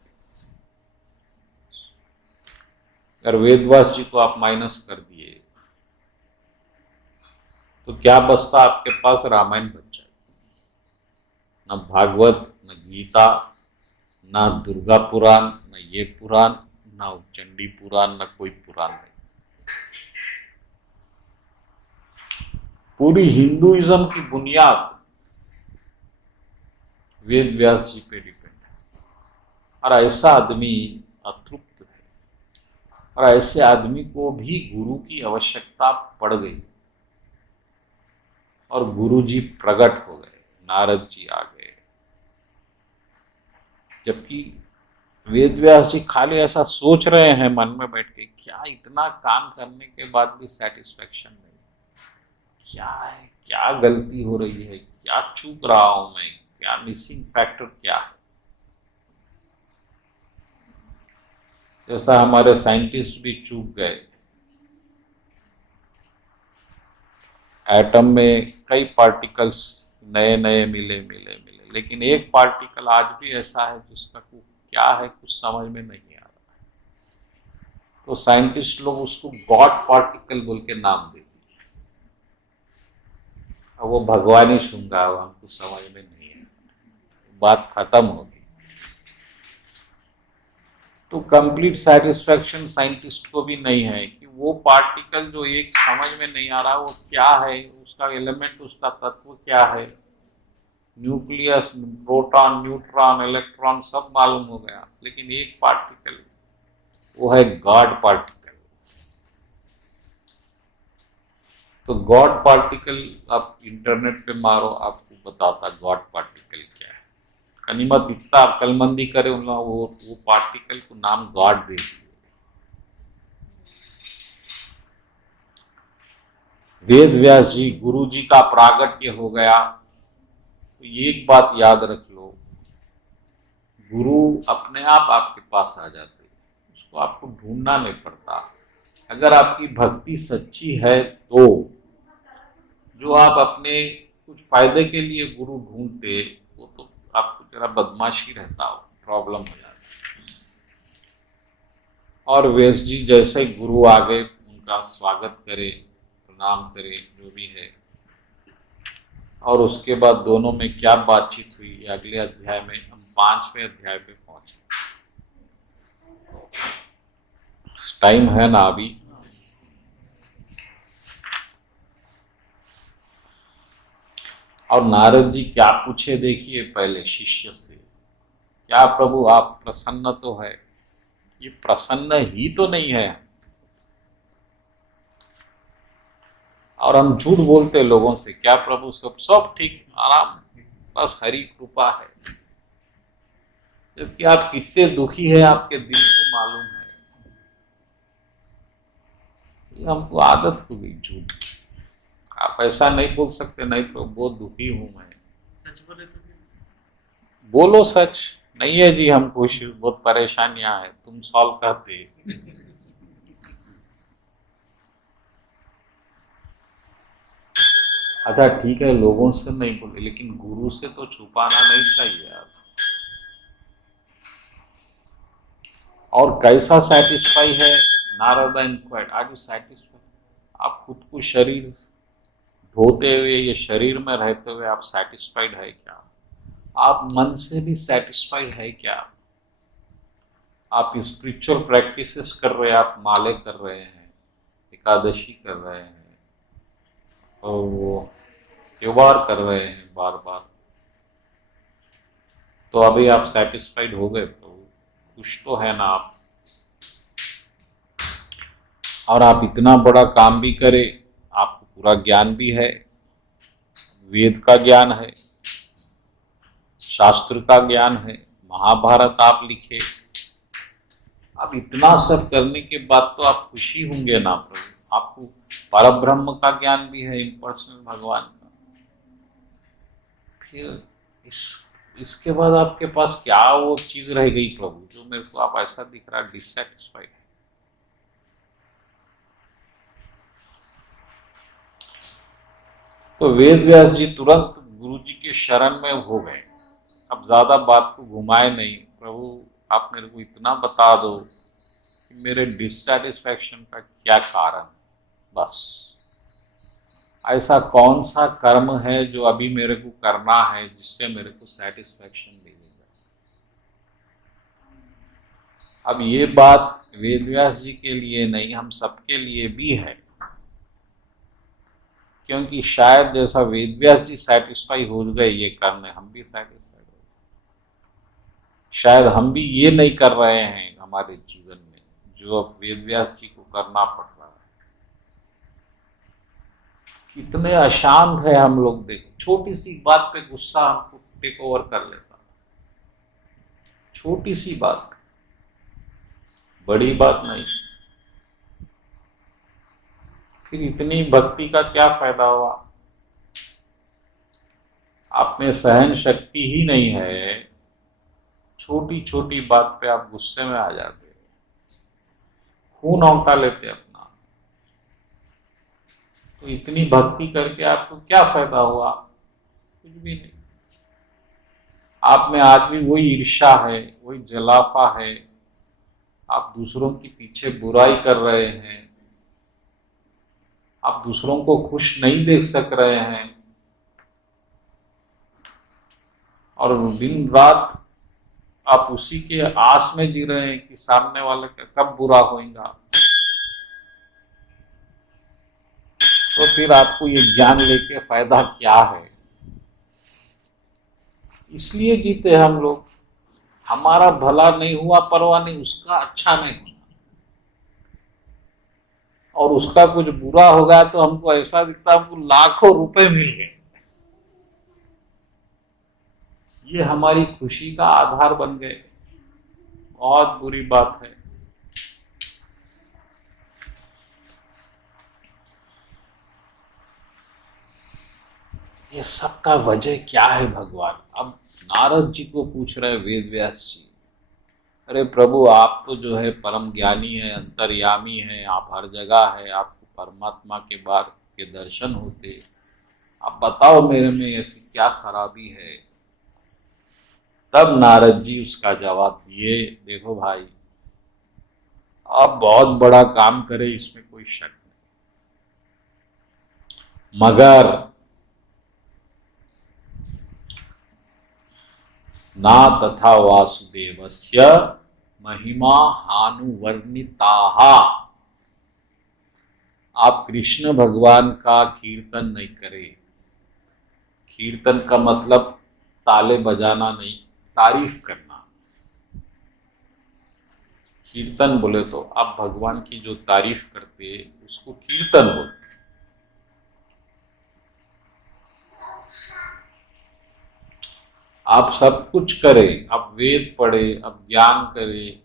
अगर वेद व्यास जी को आप माइनस कर दिए तो क्या बचता आपके पास? रामायण बच जाती। न भागवत, न गीता, न दुर्गा पुराण, न ये पुराण, न चंडी पुराण, न कोई पुराण नहीं। पूरी हिंदुइज्म की बुनियाद वेद व्यास जी पे डिपेंड है। और ऐसा आदमी अतृप्त है, और ऐसे आदमी को भी गुरु की आवश्यकता पड़ गई, और गुरु जी प्रकट हो गए, नारद जी आ गए। जबकि वेद व्यास जी खाली ऐसा सोच रहे हैं मन में बैठ के, क्या इतना काम करने के बाद भी सेटिस्फेक्शन नहीं, क्या है, क्या गलती हो रही है, क्या चूक रहा हूं मैं, क्या मिसिंग फैक्टर क्या है। जैसा हमारे साइंटिस्ट भी चूक गए। एटम में कई पार्टिकल्स नए नए मिले, लेकिन एक पार्टिकल आज भी ऐसा है जिसका क्या है कुछ समझ में नहीं आ रहा है। तो साइंटिस्ट लोग उसको गॉड पार्टिकल बोल के नाम देते हैं। अब वो भगवान ही सुनगा, हमको समझ में नहीं है, बात खत्म होगी। तो कंप्लीट सेटिस्फैक्शन साइंटिस्ट को भी नहीं है कि वो पार्टिकल जो एक समझ में नहीं आ रहा वो क्या है, उसका एलिमेंट, उसका तत्व क्या है। न्यूक्लियस, प्रोटॉन, न्यूट्रॉन, इलेक्ट्रॉन सब मालूम हो गया, लेकिन एक पार्टिकल, वो है गॉड पार्टिकल। तो गॉड पार्टिकल आप इंटरनेट पे मारो, आपको बताता गॉड पार्टिकल क्या है। कनीमत इतना अक्लमंदी करे उन लोग, वो पार्टिकल को नाम गॉड दे दिए। वेद व्यास जी, गुरु जी का प्रागट्य हो गया। तो एक बात याद रख लो, गुरु अपने आप आपके पास आ जाते, उसको आपको ढूंढना नहीं पड़ता। अगर आपकी भक्ति सच्ची है तो जो आप अपने कुछ फायदे के लिए गुरु ढूंढते, वो तो आपको जरा बदमाशी रहता हो, प्रॉब्लम हो जाता। और व्यास जी जैसे ही गुरु आ गए, उनका स्वागत करे, प्रणाम करे, जो भी है। और उसके बाद दोनों में क्या बातचीत हुई, ये अगले अध्याय में, हम 5वें अध्याय पे पहुंचे। टाइम है ना अभी? और नारद जी क्या पूछे देखिए पहले शिष्य से, क्या प्रभु आप प्रसन्न तो है? ये प्रसन्न ही तो नहीं है। और हम झूठ बोलते लोगों से, क्या प्रभु सब सब ठीक, आराम, बस हरि कृपा है। जबकि आप कितने दुखी है, आपके दिल को मालूम है। ये हमको आदत हो गई झूठ की। आप ऐसा नहीं बोल सकते, नहीं प्रभु बहुत दुखी हूं मैं। सच बोले तो बोलो सच। नहीं है जी, हम खुश, बहुत परेशानियां हैं, तुम सॉल्व करते। अच्छा ठीक है, लोगों से नहीं बोले, लेकिन गुरु से तो छुपाना नहीं चाहिए आप। और कैसा सेटिस्फाई है? Narad inquired, are you satisfied? आप खुद को शरीर ढोते हुए, ये शरीर में रहते हुए आप सेटिस्फाइड है क्या? आप मन से भी सेटिस्फाइड है क्या? आप स्पिरिचुअल प्रैक्टिसेस कर रहे हैं, आप माले कर रहे हैं, एकादशी कर रहे हैं, और वो त्योहार कर रहे हैं बार बार, तो अभी आप सेटिस्फाइड हो गए? तो खुश तो है ना आप? और आप इतना बड़ा काम भी करें, आपको पूरा ज्ञान भी है, वेद का ज्ञान है, शास्त्र का ज्ञान है, महाभारत आप लिखे, अब इतना सब करने के बाद तो आप खुशी होंगे ना प्रभु? आपको परब्रह्म का ज्ञान भी है, इम्पर्सनल भगवान का। फिर इसके बाद आपके पास क्या वो चीज रह गई प्रभु, जो मेरे को आप ऐसा दिख रहा है डिससेटिस्फाइड है? तो वेद व्यास जी तुरंत गुरु जी के शरण में हो गए। अब ज्यादा बात को घुमाए नहीं, प्रभु आप मेरे को इतना बता दो कि मेरे डिससेटिस्फैक्शन का क्या कारण, बस ऐसा कौन सा कर्म है जो अभी मेरे को करना है जिससे मेरे को सेटिस्फैक्शन मिलेगा। अब ये बात वेदव्यास जी के लिए नहीं, हम सबके लिए भी है, क्योंकि शायद जैसा वेदव्यास जी सेटिस्फाई हो गए ये करने, हम भी सेटिस्फाइड हो गए। शायद हम भी ये नहीं कर रहे हैं हमारे जीवन में जो अब वेदव्यास जी को करना पड़ रहा है। कितने अशांत है हम लोग, देखो छोटी सी बात पे गुस्सा हमको टेक ओवर कर लेता, छोटी सी बात, बड़ी बात नहीं। फिर इतनी भक्ति का क्या फायदा हुआ? आप में सहन शक्ति ही नहीं है, छोटी छोटी बात पे आप गुस्से में आ जाते, खून औंटा लेते अपना। तो इतनी भक्ति करके आपको क्या फायदा हुआ? कुछ भी नहीं। आप में आज भी वही ईर्ष्या है, वही जलाफा है, आप दूसरों के पीछे बुराई कर रहे हैं, आप दूसरों को खुश नहीं देख सक रहे हैं, और दिन रात आप उसी के आस में जी रहे हैं कि सामने वाले का कब बुरा होगा। तो फिर आपको ये ज्ञान लेके फायदा क्या है? इसलिए जीते हम लोग, हमारा भला नहीं हुआ परवाह नहीं, उसका अच्छा नहीं होना, और उसका कुछ बुरा हो गया तो हमको ऐसा दिखता हमको लाखों रुपए मिल गए। ये हमारी खुशी का आधार बन गए, बहुत बुरी बात है। ये सब का वजह क्या है भगवान? अब नारद जी को पूछ रहे वेद व्यास जी, अरे प्रभु आप तो जो है परम ज्ञानी है, अंतर्यामी है, आप हर जगह है, आपको परमात्मा के बार के दर्शन होते, अब बताओ मेरे में ऐसी क्या खराबी है। तब नारद जी उसका जवाब दिए, देखो भाई, आप बहुत बड़ा काम करे, इसमें कोई शक नहीं, मगर ना तथा वासुदेवस्य महिमा हानुवर्णिताः। आप कृष्ण भगवान का कीर्तन नहीं करें। कीर्तन का मतलब ताले बजाना नहीं, तारीफ करना। कीर्तन बोले तो आप भगवान की जो तारीफ करते उसको कीर्तन बोलते। आप सब कुछ करें, आप वेद पढ़े, आप ज्ञान करें,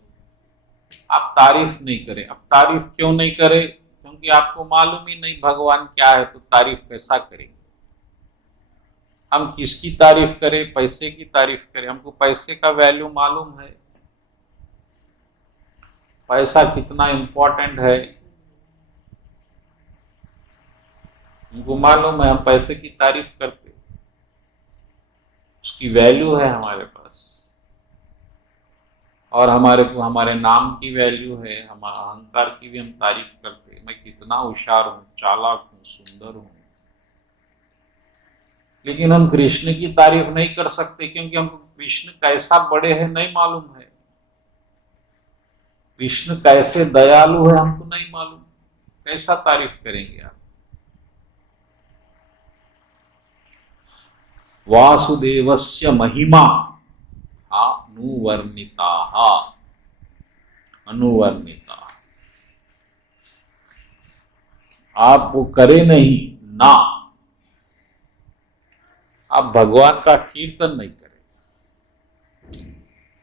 आप तारीफ नहीं करें। अब तारीफ क्यों नहीं करें? क्योंकि आपको मालूम ही नहीं भगवान क्या है, तो तारीफ कैसा करेंगे? हम किसकी तारीफ करें? पैसे की तारीफ करें? हमको पैसे का वैल्यू मालूम है, पैसा कितना इंपॉर्टेंट है हमको मालूम है। हम पैसे की तारीफ करते, उसकी वैल्यू है हमारे पास, और हमारे को हमारे नाम की वैल्यू है, हमारा अहंकार की भी हम तारीफ करते, मैं कितना होशियार हूँ, चालाक हूँ, सुंदर हूँ। लेकिन हम कृष्ण की तारीफ नहीं कर सकते, क्योंकि हमको कृष्ण कैसा बड़े हैं नहीं मालूम है, कृष्ण कैसे दयालु है हमको नहीं मालूम, कैसा तारीफ करेंगे आप? वासुदेवस्य महिमा अनुवर्णिताः, अनुवर्णिता। आप वो करे नहीं ना, आप भगवान का कीर्तन नहीं करें।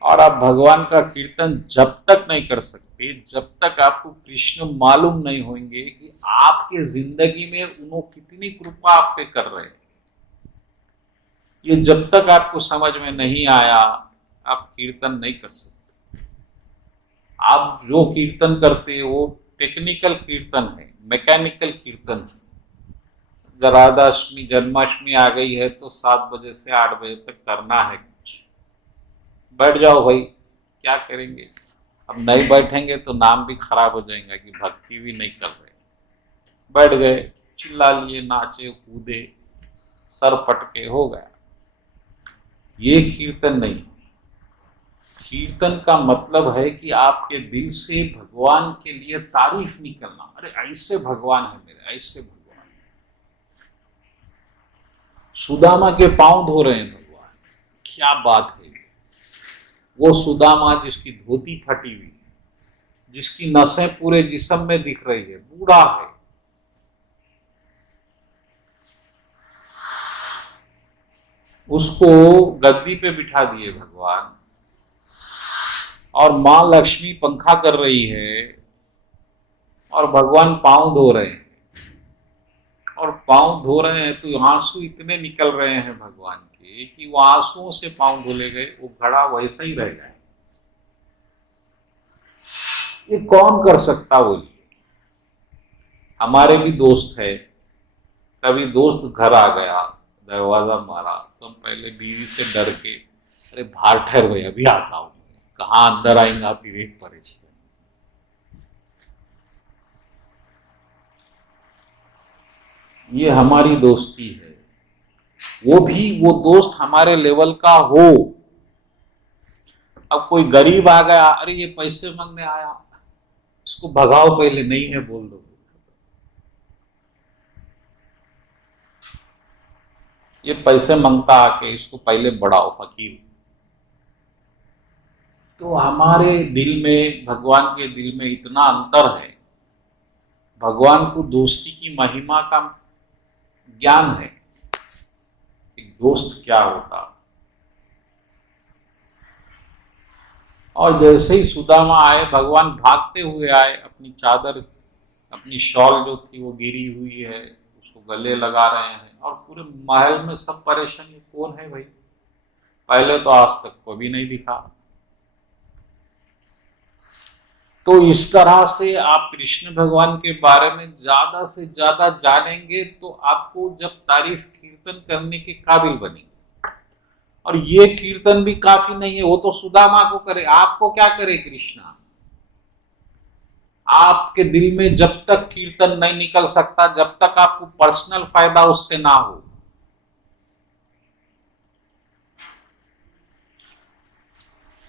और आप भगवान का कीर्तन जब तक नहीं कर सकते, जब तक आपको कृष्ण मालूम नहीं होंगे कि आपके जिंदगी में उन्होंने कितनी कृपा आप पे कर रहे हैं। ये जब तक आपको समझ में नहीं आया, आप कीर्तन नहीं कर सकते। आप जो कीर्तन करते हैं वो टेक्निकल कीर्तन है, मैकेनिकल कीर्तन है। राधाष्टमी जन्माष्टमी आ गई है तो 7 बजे से 8 बजे तक करना है कुछ, बैठ जाओ भाई, क्या करेंगे? अब नहीं बैठेंगे तो नाम भी खराब हो जाएगा कि भक्ति भी नहीं कर रहे। बैठ गए, चिल्ला लिए, नाचे कूदे, सर पटके, हो गया। ये कीर्तन नहीं। कीर्तन का मतलब है कि आपके दिल से भगवान के लिए तारीफ निकलना, अरे ऐसे भगवान है मेरे, ऐसे भगवान। सुदामा के पांव धो रहे हैं भगवान, क्या बात है। वो सुदामा जिसकी धोती फटी हुई, जिसकी नसें पूरे जिस्म में दिख रही है, बूढ़ा है, उसको गद्दी पे बिठा दिए भगवान, और मां लक्ष्मी पंखा कर रही है, और भगवान पांव धो रहे हैं। और पांव धो रहे हैं तो आंसू इतने निकल रहे हैं भगवान के कि वो आंसुओं से पांव धुले गए, वो घड़ा वैसा ही रह गया। ये कौन कर सकता बोलिए? हमारे भी दोस्त है, कभी दोस्त घर आ गया, दरवाजा मारा तो हम पहले बीवी से डर के, अरे बाहर ठहर गए, अभी आता हूं, कहाँ अंदर आएंगा, फिर एक परेशान। ये हमारी दोस्ती है। वो भी वो दोस्त हमारे लेवल का हो। अब कोई गरीब आ गया, अरे ये पैसे मांगने आया, इसको भगाओ, पहले नहीं है बोल दो। ये पैसे मांगता आके, इसको पहले बढ़ाओ फकीर। तो हमारे दिल में, भगवान के दिल में इतना अंतर है। भगवान को दोस्ती की महिमा का ज्ञान है, एक दोस्त क्या होता। और जैसे ही सुदामा आए, भगवान भागते हुए आए, अपनी चादर, अपनी शॉल जो थी वो गिरी हुई है, उसको गले लगा रहे हैं, और पूरे महल में सब परेशान, ये कौन है भाई? पहले तो आज तक कभी नहीं दिखा। तो इस तरह से आप कृष्ण भगवान के बारे में ज्यादा से ज्यादा जानेंगे तो आपको जब तारीफ कीर्तन करने के काबिल बनेंगे। और ये कीर्तन भी काफी नहीं है, वो तो सुदामा को करे, आपको क्या करे कृष्णा? आपके दिल में जब तक कीर्तन नहीं निकल सकता, जब तक आपको पर्सनल फायदा उससे ना हो।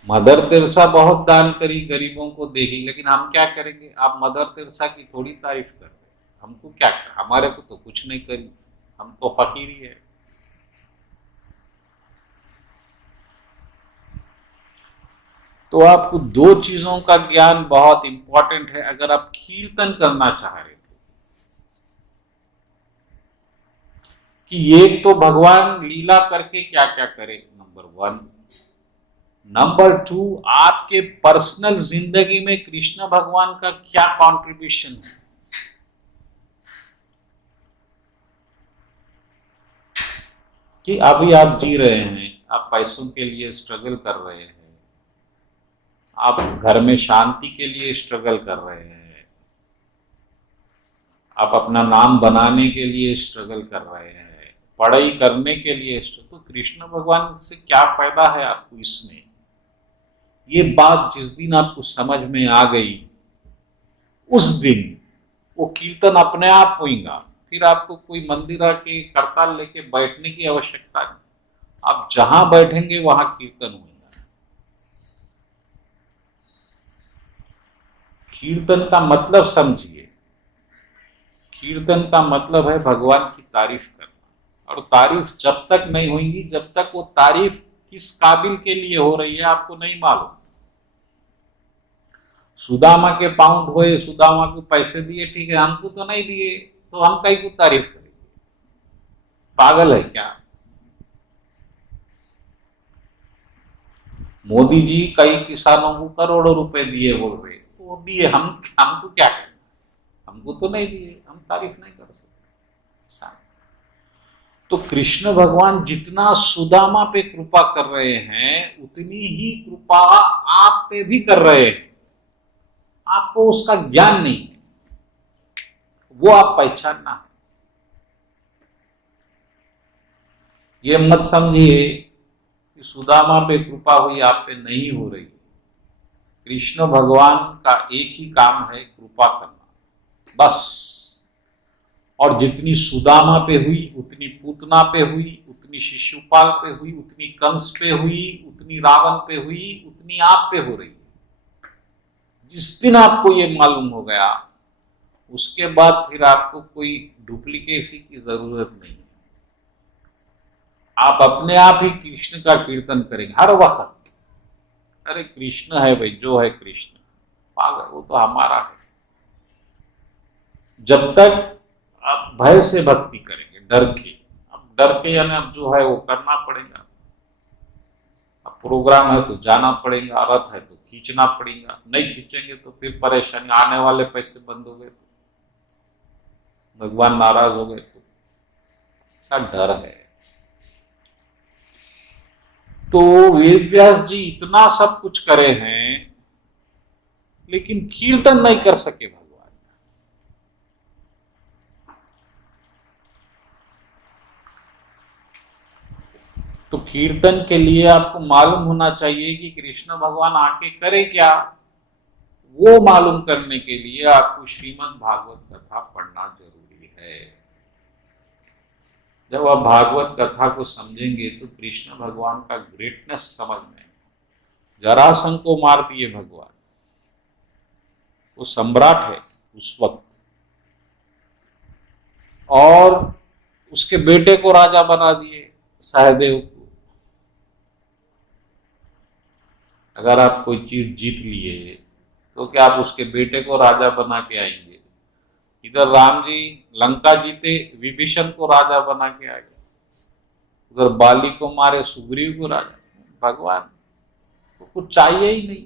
मदर तेरेसा बहुत दान करी, गरीबों को देगी, लेकिन हम क्या करेंगे? आप मदर तेरेसा की थोड़ी तारीफ कर रहे, हमको क्या कर, हमारे को तो कुछ नहीं करी, हम तो फकीर ही है। तो आपको दो चीजों का ज्ञान बहुत इंपॉर्टेंट है अगर आप कीर्तन करना चाह रहे थे, कि ये तो भगवान लीला करके क्या क्या करे, नंबर 1। नंबर 2, आपके पर्सनल जिंदगी में कृष्ण भगवान का क्या कंट्रीब्यूशन है। कि अभी आप जी रहे हैं, आप पैसों के लिए स्ट्रगल कर रहे हैं, आप घर में शांति के लिए स्ट्रगल कर रहे हैं, आप अपना नाम बनाने के लिए स्ट्रगल कर रहे हैं, पढ़ाई करने के लिए, तो कृष्ण भगवान से क्या फायदा है आपको इसमें? ये बात जिस दिन आपको समझ में आ गई, उस दिन वो कीर्तन अपने आप होगा। फिर आपको कोई मंदिर आके करताल लेके बैठने की आवश्यकता नहीं, आप जहां बैठेंगे वहां कीर्तन होगा। कीर्तन का मतलब समझिए, कीर्तन का मतलब है भगवान की तारीफ करना। और तारीफ जब तक नहीं होगी, जब तक वो तारीफ किस काबिल के लिए हो रही है आपको नहीं मालूम। सुदामा के पांव धोए, सुदामा को पैसे दिए, ठीक है, हमको तो नहीं दिए, तो हम कहीं को तारीफ करेंगे? पागल है क्या? मोदी जी कई किसानों को करोड़ों रुपए दिए बोल रहे, तो वो दिए, हमको क्या करें? हमको तो नहीं दिए, हम तारीफ नहीं कर सकते। तो कृष्ण भगवान जितना सुदामा पे कृपा कर रहे हैं, उतनी ही कृपा आप पे भी कर रहे हैं। आपको उसका ज्ञान नहीं है, वो आप पहचानना है। ये मत समझिए कि सुदामा पे कृपा हुई, आप पे नहीं हो रही। कृष्ण भगवान का एक ही काम है, कृपा करना, बस। और जितनी सुदामा पे हुई, उतनी पूतना पे हुई, उतनी शिशुपाल पे हुई, उतनी कंस पे हुई, उतनी रावण पे हुई, उतनी आप पे हो रही है। जिस दिन आपको ये मालूम हो गया, उसके बाद फिर आपको कोई डुप्लीकेसी की जरूरत नहीं है। आप अपने आप ही कृष्ण का कीर्तन करेंगे हर वक्त। अरे कृष्ण है भाई, जो है कृष्ण, पागल, वो तो हमारा है। जब तक आप भय से भक्ति करेंगे, डर के, अब डर के यानी अब जो है वो करना पड़ेगा। अब प्रोग्राम है तो जाना पड़ेगा, रथ है तो खींचना पड़ेगा, नहीं खींचेंगे तो फिर परेशानी, आने वाले पैसे बंद हो गए तो भगवान नाराज हो गए, तो ऐसा डर है। तो वेद व्यास जी इतना सब कुछ करे हैं, लेकिन कीर्तन नहीं कर सके भगवान। तो कीर्तन के लिए आपको मालूम होना चाहिए कि कृष्ण भगवान आके करे क्या। वो मालूम करने के लिए आपको श्रीमद् भागवत कथा पढ़ना जरूरी है। जब आप भागवत कथा को समझेंगे तो कृष्ण भगवान का ग्रेटनेस समझ में, जरासंध को मार दिए भगवान, वो सम्राट है उस वक्त, और उसके बेटे को राजा बना दिए, सहदेव को। अगर आप कोई चीज जीत लिए तो क्या आप उसके बेटे को राजा बना के आएंगे? इधर राम जी लंका जीते, विभीषण को राजा बना के आ गए, उधर बाली को मारे, सुग्रीव को राजा। भगवान को कुछ चाहिए ही नहीं।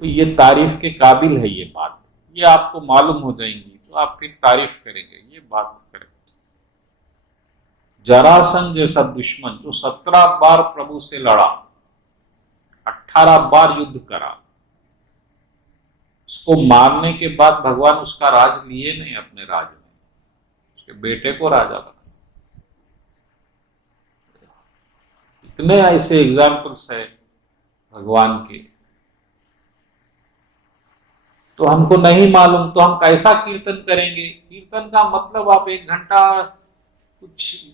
तो ये तारीफ के काबिल है ये बात, ये आपको मालूम हो जाएंगी तो आप फिर तारीफ करेंगे, ये बात करेक्ट। जरासंध जैसा दुश्मन जो 17 बार प्रभु से लड़ा, 18 बार युद्ध करा, उसको मारने के बाद भगवान उसका राज लिए नहीं अपने राज में, उसके बेटे को राजा बना। इतने ऐसे एग्जाम्पल्स है भगवान के, तो हमको नहीं मालूम तो हम कैसा कीर्तन करेंगे? कीर्तन का मतलब आप 1 घंटा कुछ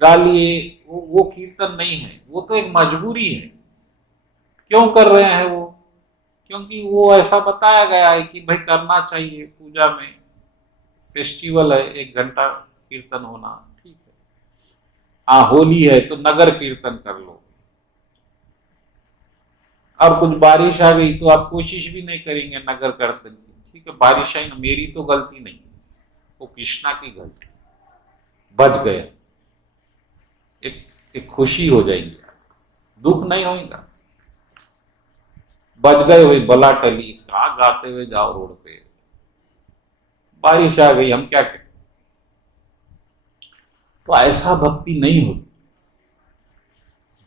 गा लिए, वो कीर्तन नहीं है, वो तो एक मजबूरी है। क्यों कर रहे हैं वो? क्योंकि वो ऐसा बताया गया है कि भाई करना चाहिए, पूजा में फेस्टिवल है 1 घंटा कीर्तन होना, ठीक है। हाँ, होली है तो नगर कीर्तन कर लो, और कुछ बारिश आ गई तो आप कोशिश भी नहीं करेंगे नगर कीर्तन की, ठीक है, बारिश आई ना, मेरी तो गलती नहीं, वो कृष्णा की गलती, बच गया, एक खुशी हो जाएगी, दुख नहीं होगा, बच गए, वही बला टली, कहा गाते हुए जाओ रोड पे, बारिश आ गई, हम क्या करें? तो ऐसा भक्ति नहीं होती।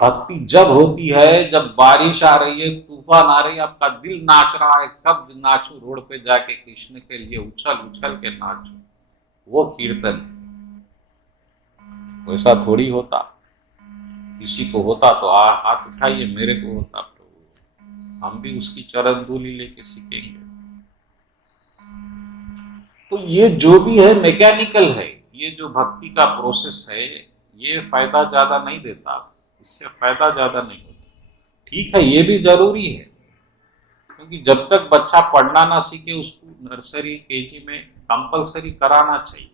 भक्ति जब होती है जब बारिश आ रही है, तूफान आ रही है, आपका दिल नाच रहा है, कब नाचू रोड पे जाके कृष्ण के लिए उछल उछल के नाचू, वो कीर्तन। वैसा थोड़ी होता, किसी को होता तो हाथ उठाइए, मेरे को होता प्रभु, हम भी उसकी चरण धूली लेके सीखेंगे। तो ये जो भी है मैकेनिकल है, ये जो भक्ति का प्रोसेस है, ये फायदा ज्यादा नहीं देता, इससे फायदा ज्यादा नहीं होता। ठीक है, ये भी जरूरी है, क्योंकि जब तक बच्चा पढ़ना ना सीखे उसको नर्सरी केजी में कंपलसरी कराना चाहिए,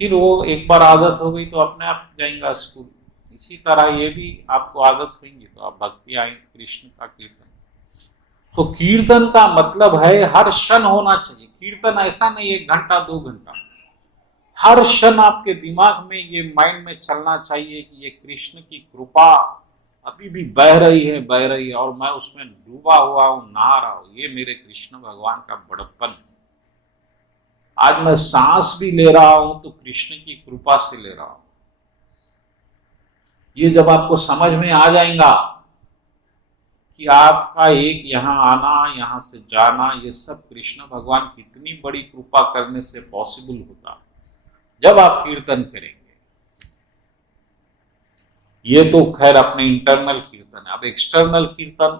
फिर वो एक बार आदत हो गई तो अपने आप जाएगा स्कूल। इसी तरह ये भी आपको आदत होगी तो आप भक्ति आएंगे, कृष्ण का कीर्तन। तो कीर्तन का मतलब है हर क्षण होना चाहिए। कीर्तन ऐसा नहीं 1 घंटा 2 घंटा, हर क्षण आपके दिमाग में ये माइंड में चलना चाहिए कि ये कृष्ण की कृपा अभी भी बह रही है और मैं उसमें डूबा हुआ हूं, नहा रहा हूं, ये मेरे कृष्ण भगवान का बड़प्पन है। आज मैं सांस भी ले रहा हूं तो कृष्ण की कृपा से ले रहा हूं। ये जब आपको समझ में आ जाएगा कि आपका एक यहाँ आना, यहाँ से जाना, ये सब कृष्ण भगवान कितनी बड़ी कृपा करने से पॉसिबल होता, जब आप कीर्तन करेंगे। ये तो खैर अपने इंटरनल कीर्तन है। अब एक्सटर्नल कीर्तन,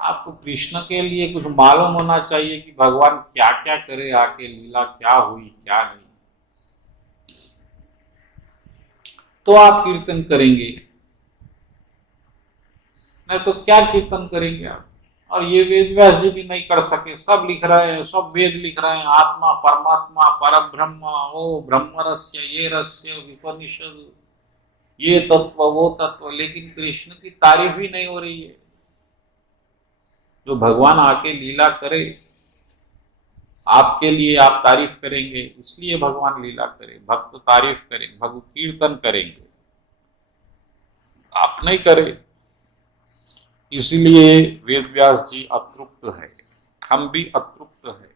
आपको कृष्ण के लिए कुछ मालूम होना चाहिए कि भगवान क्या क्या करे, आके लीला क्या हुई क्या नहीं, तो आप कीर्तन करेंगे, नहीं तो क्या कीर्तन करेंगे आप? और ये वेद व्यास जी भी नहीं कर सके, सब लिख रहे हैं, सब वेद लिख रहे हैं, आत्मा परमात्मा परब्रह्म, ओ ब्रह्म रस्य ये रस्य विपनिषद, ये तत्व वो तत्व, लेकिन कृष्ण की तारीफ ही नहीं हो रही है। जो भगवान आके लीला करे आपके लिए, आप तारीफ करेंगे, इसलिए भगवान लीला करे, भक्त तारीफ करेंगे, भक्त कीर्तन करेंगे, आप नहीं करे। इसलिए वेद व्यास जी अतृप्त है, हम भी अतृप्त है।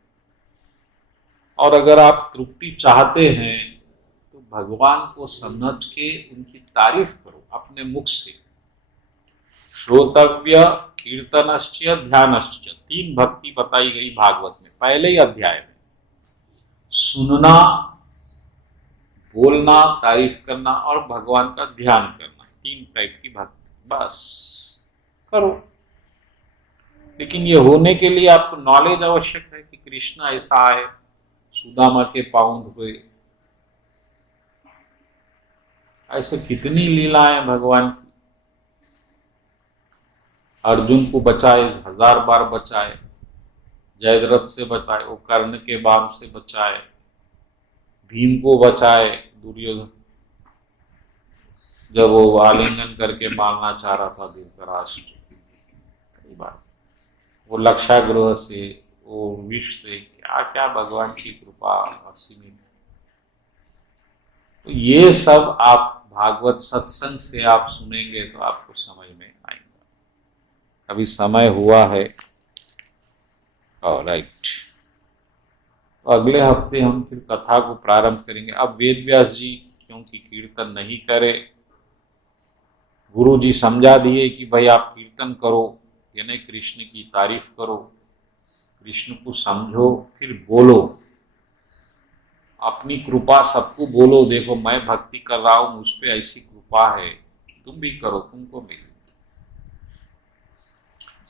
और अगर आप तृप्ति चाहते हैं तो भगवान को समझ के उनकी तारीफ करो अपने मुख से। श्रोतव्य कीर्तनश्च ध्यानश्च, 3 भक्ति बताई गई भागवत में पहले ही अध्याय में। सुनना, बोलना, तारीफ करना और भगवान का ध्यान करना, 3 टाइप की भक्ति, बस करो। लेकिन ये होने के लिए आपको नॉलेज आवश्यक है कि कृष्ण ऐसा है, सुदामा के पाउंड हुए, ऐसे कितनी लीलाएं भगवान की। अर्जुन को बचाए, 1000 बार बचाए, जयद्रथ से बचाए, वो कर्ण के बाण से बचाए, भीम को बचाए, दुर्योधन जब वो आलिंगन करके मारना चाह रहा था धृतराष्ट्र, कई बार वो लक्षागृह से, वो विष से, क्या क्या भगवान की कृपा असीमित। तो ये सब आप भागवत सत्संग से आप सुनेंगे तो आपको समझ में आएगा। अभी समय हुआ है, राइट, तो अगले हफ्ते हम फिर कथा को प्रारंभ करेंगे। अब वेद व्यास जी क्योंकि कीर्तन नहीं करे, गुरु जी समझा दिए कि भाई आप कीर्तन करो, यानी कृष्ण की तारीफ करो, कृष्ण को समझो, फिर बोलो, अपनी कृपा सबको बोलो, देखो मैं भक्ति कर रहा हूं, मुझ पे ऐसी कृपा है, तुम भी करो, तुमको भी।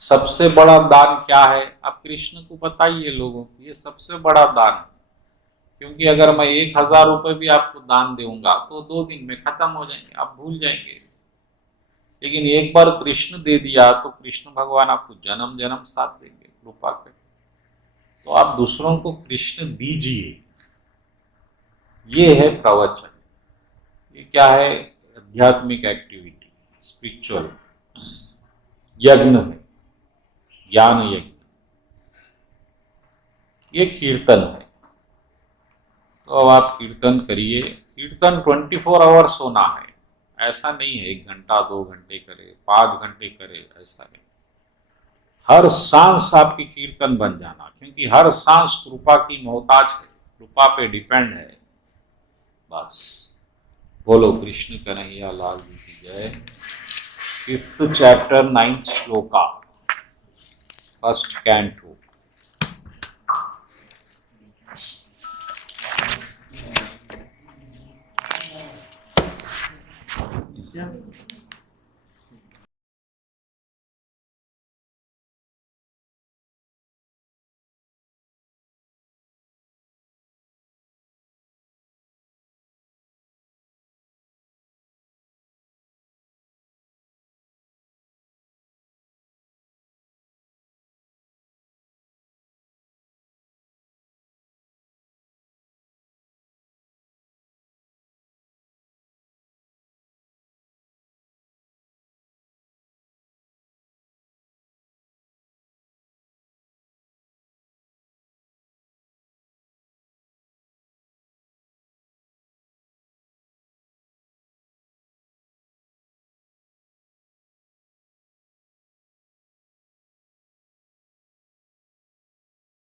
सबसे बड़ा दान क्या है? आप कृष्ण को बताइए लोगों को, ये सबसे बड़ा दान है। क्योंकि अगर मैं 1000 रुपये भी आपको दान दूंगा तो 2 दिन में खत्म हो जाएंगे, आप भूल जाएंगे। लेकिन एक बार कृष्ण दे दिया तो कृष्ण भगवान आपको जन्म जन्म साथ देंगे कृपा करके। तो आप दूसरों को कृष्ण दीजिए, ये है प्रवचन। ये क्या है? आध्यात्मिक एक्टिविटी, स्पिरिचुअल यज्ञ है, ज्ञान यज्ञ। ये कीर्तन है। तो अब आप कीर्तन करिए। कीर्तन 24 आवर्स होना है, ऐसा नहीं है 1 घंटा 2 घंटे करे, 5 घंटे करे, ऐसा नहीं। हर सांस आपकी कीर्तन बन जाना, क्योंकि हर सांस कृपा की मोहताज है, कृपा पे डिपेंड है। बस बोलो कृष्ण कन्हैया लाल जी की जय। 5th chapter 9th shloka, 1st canto.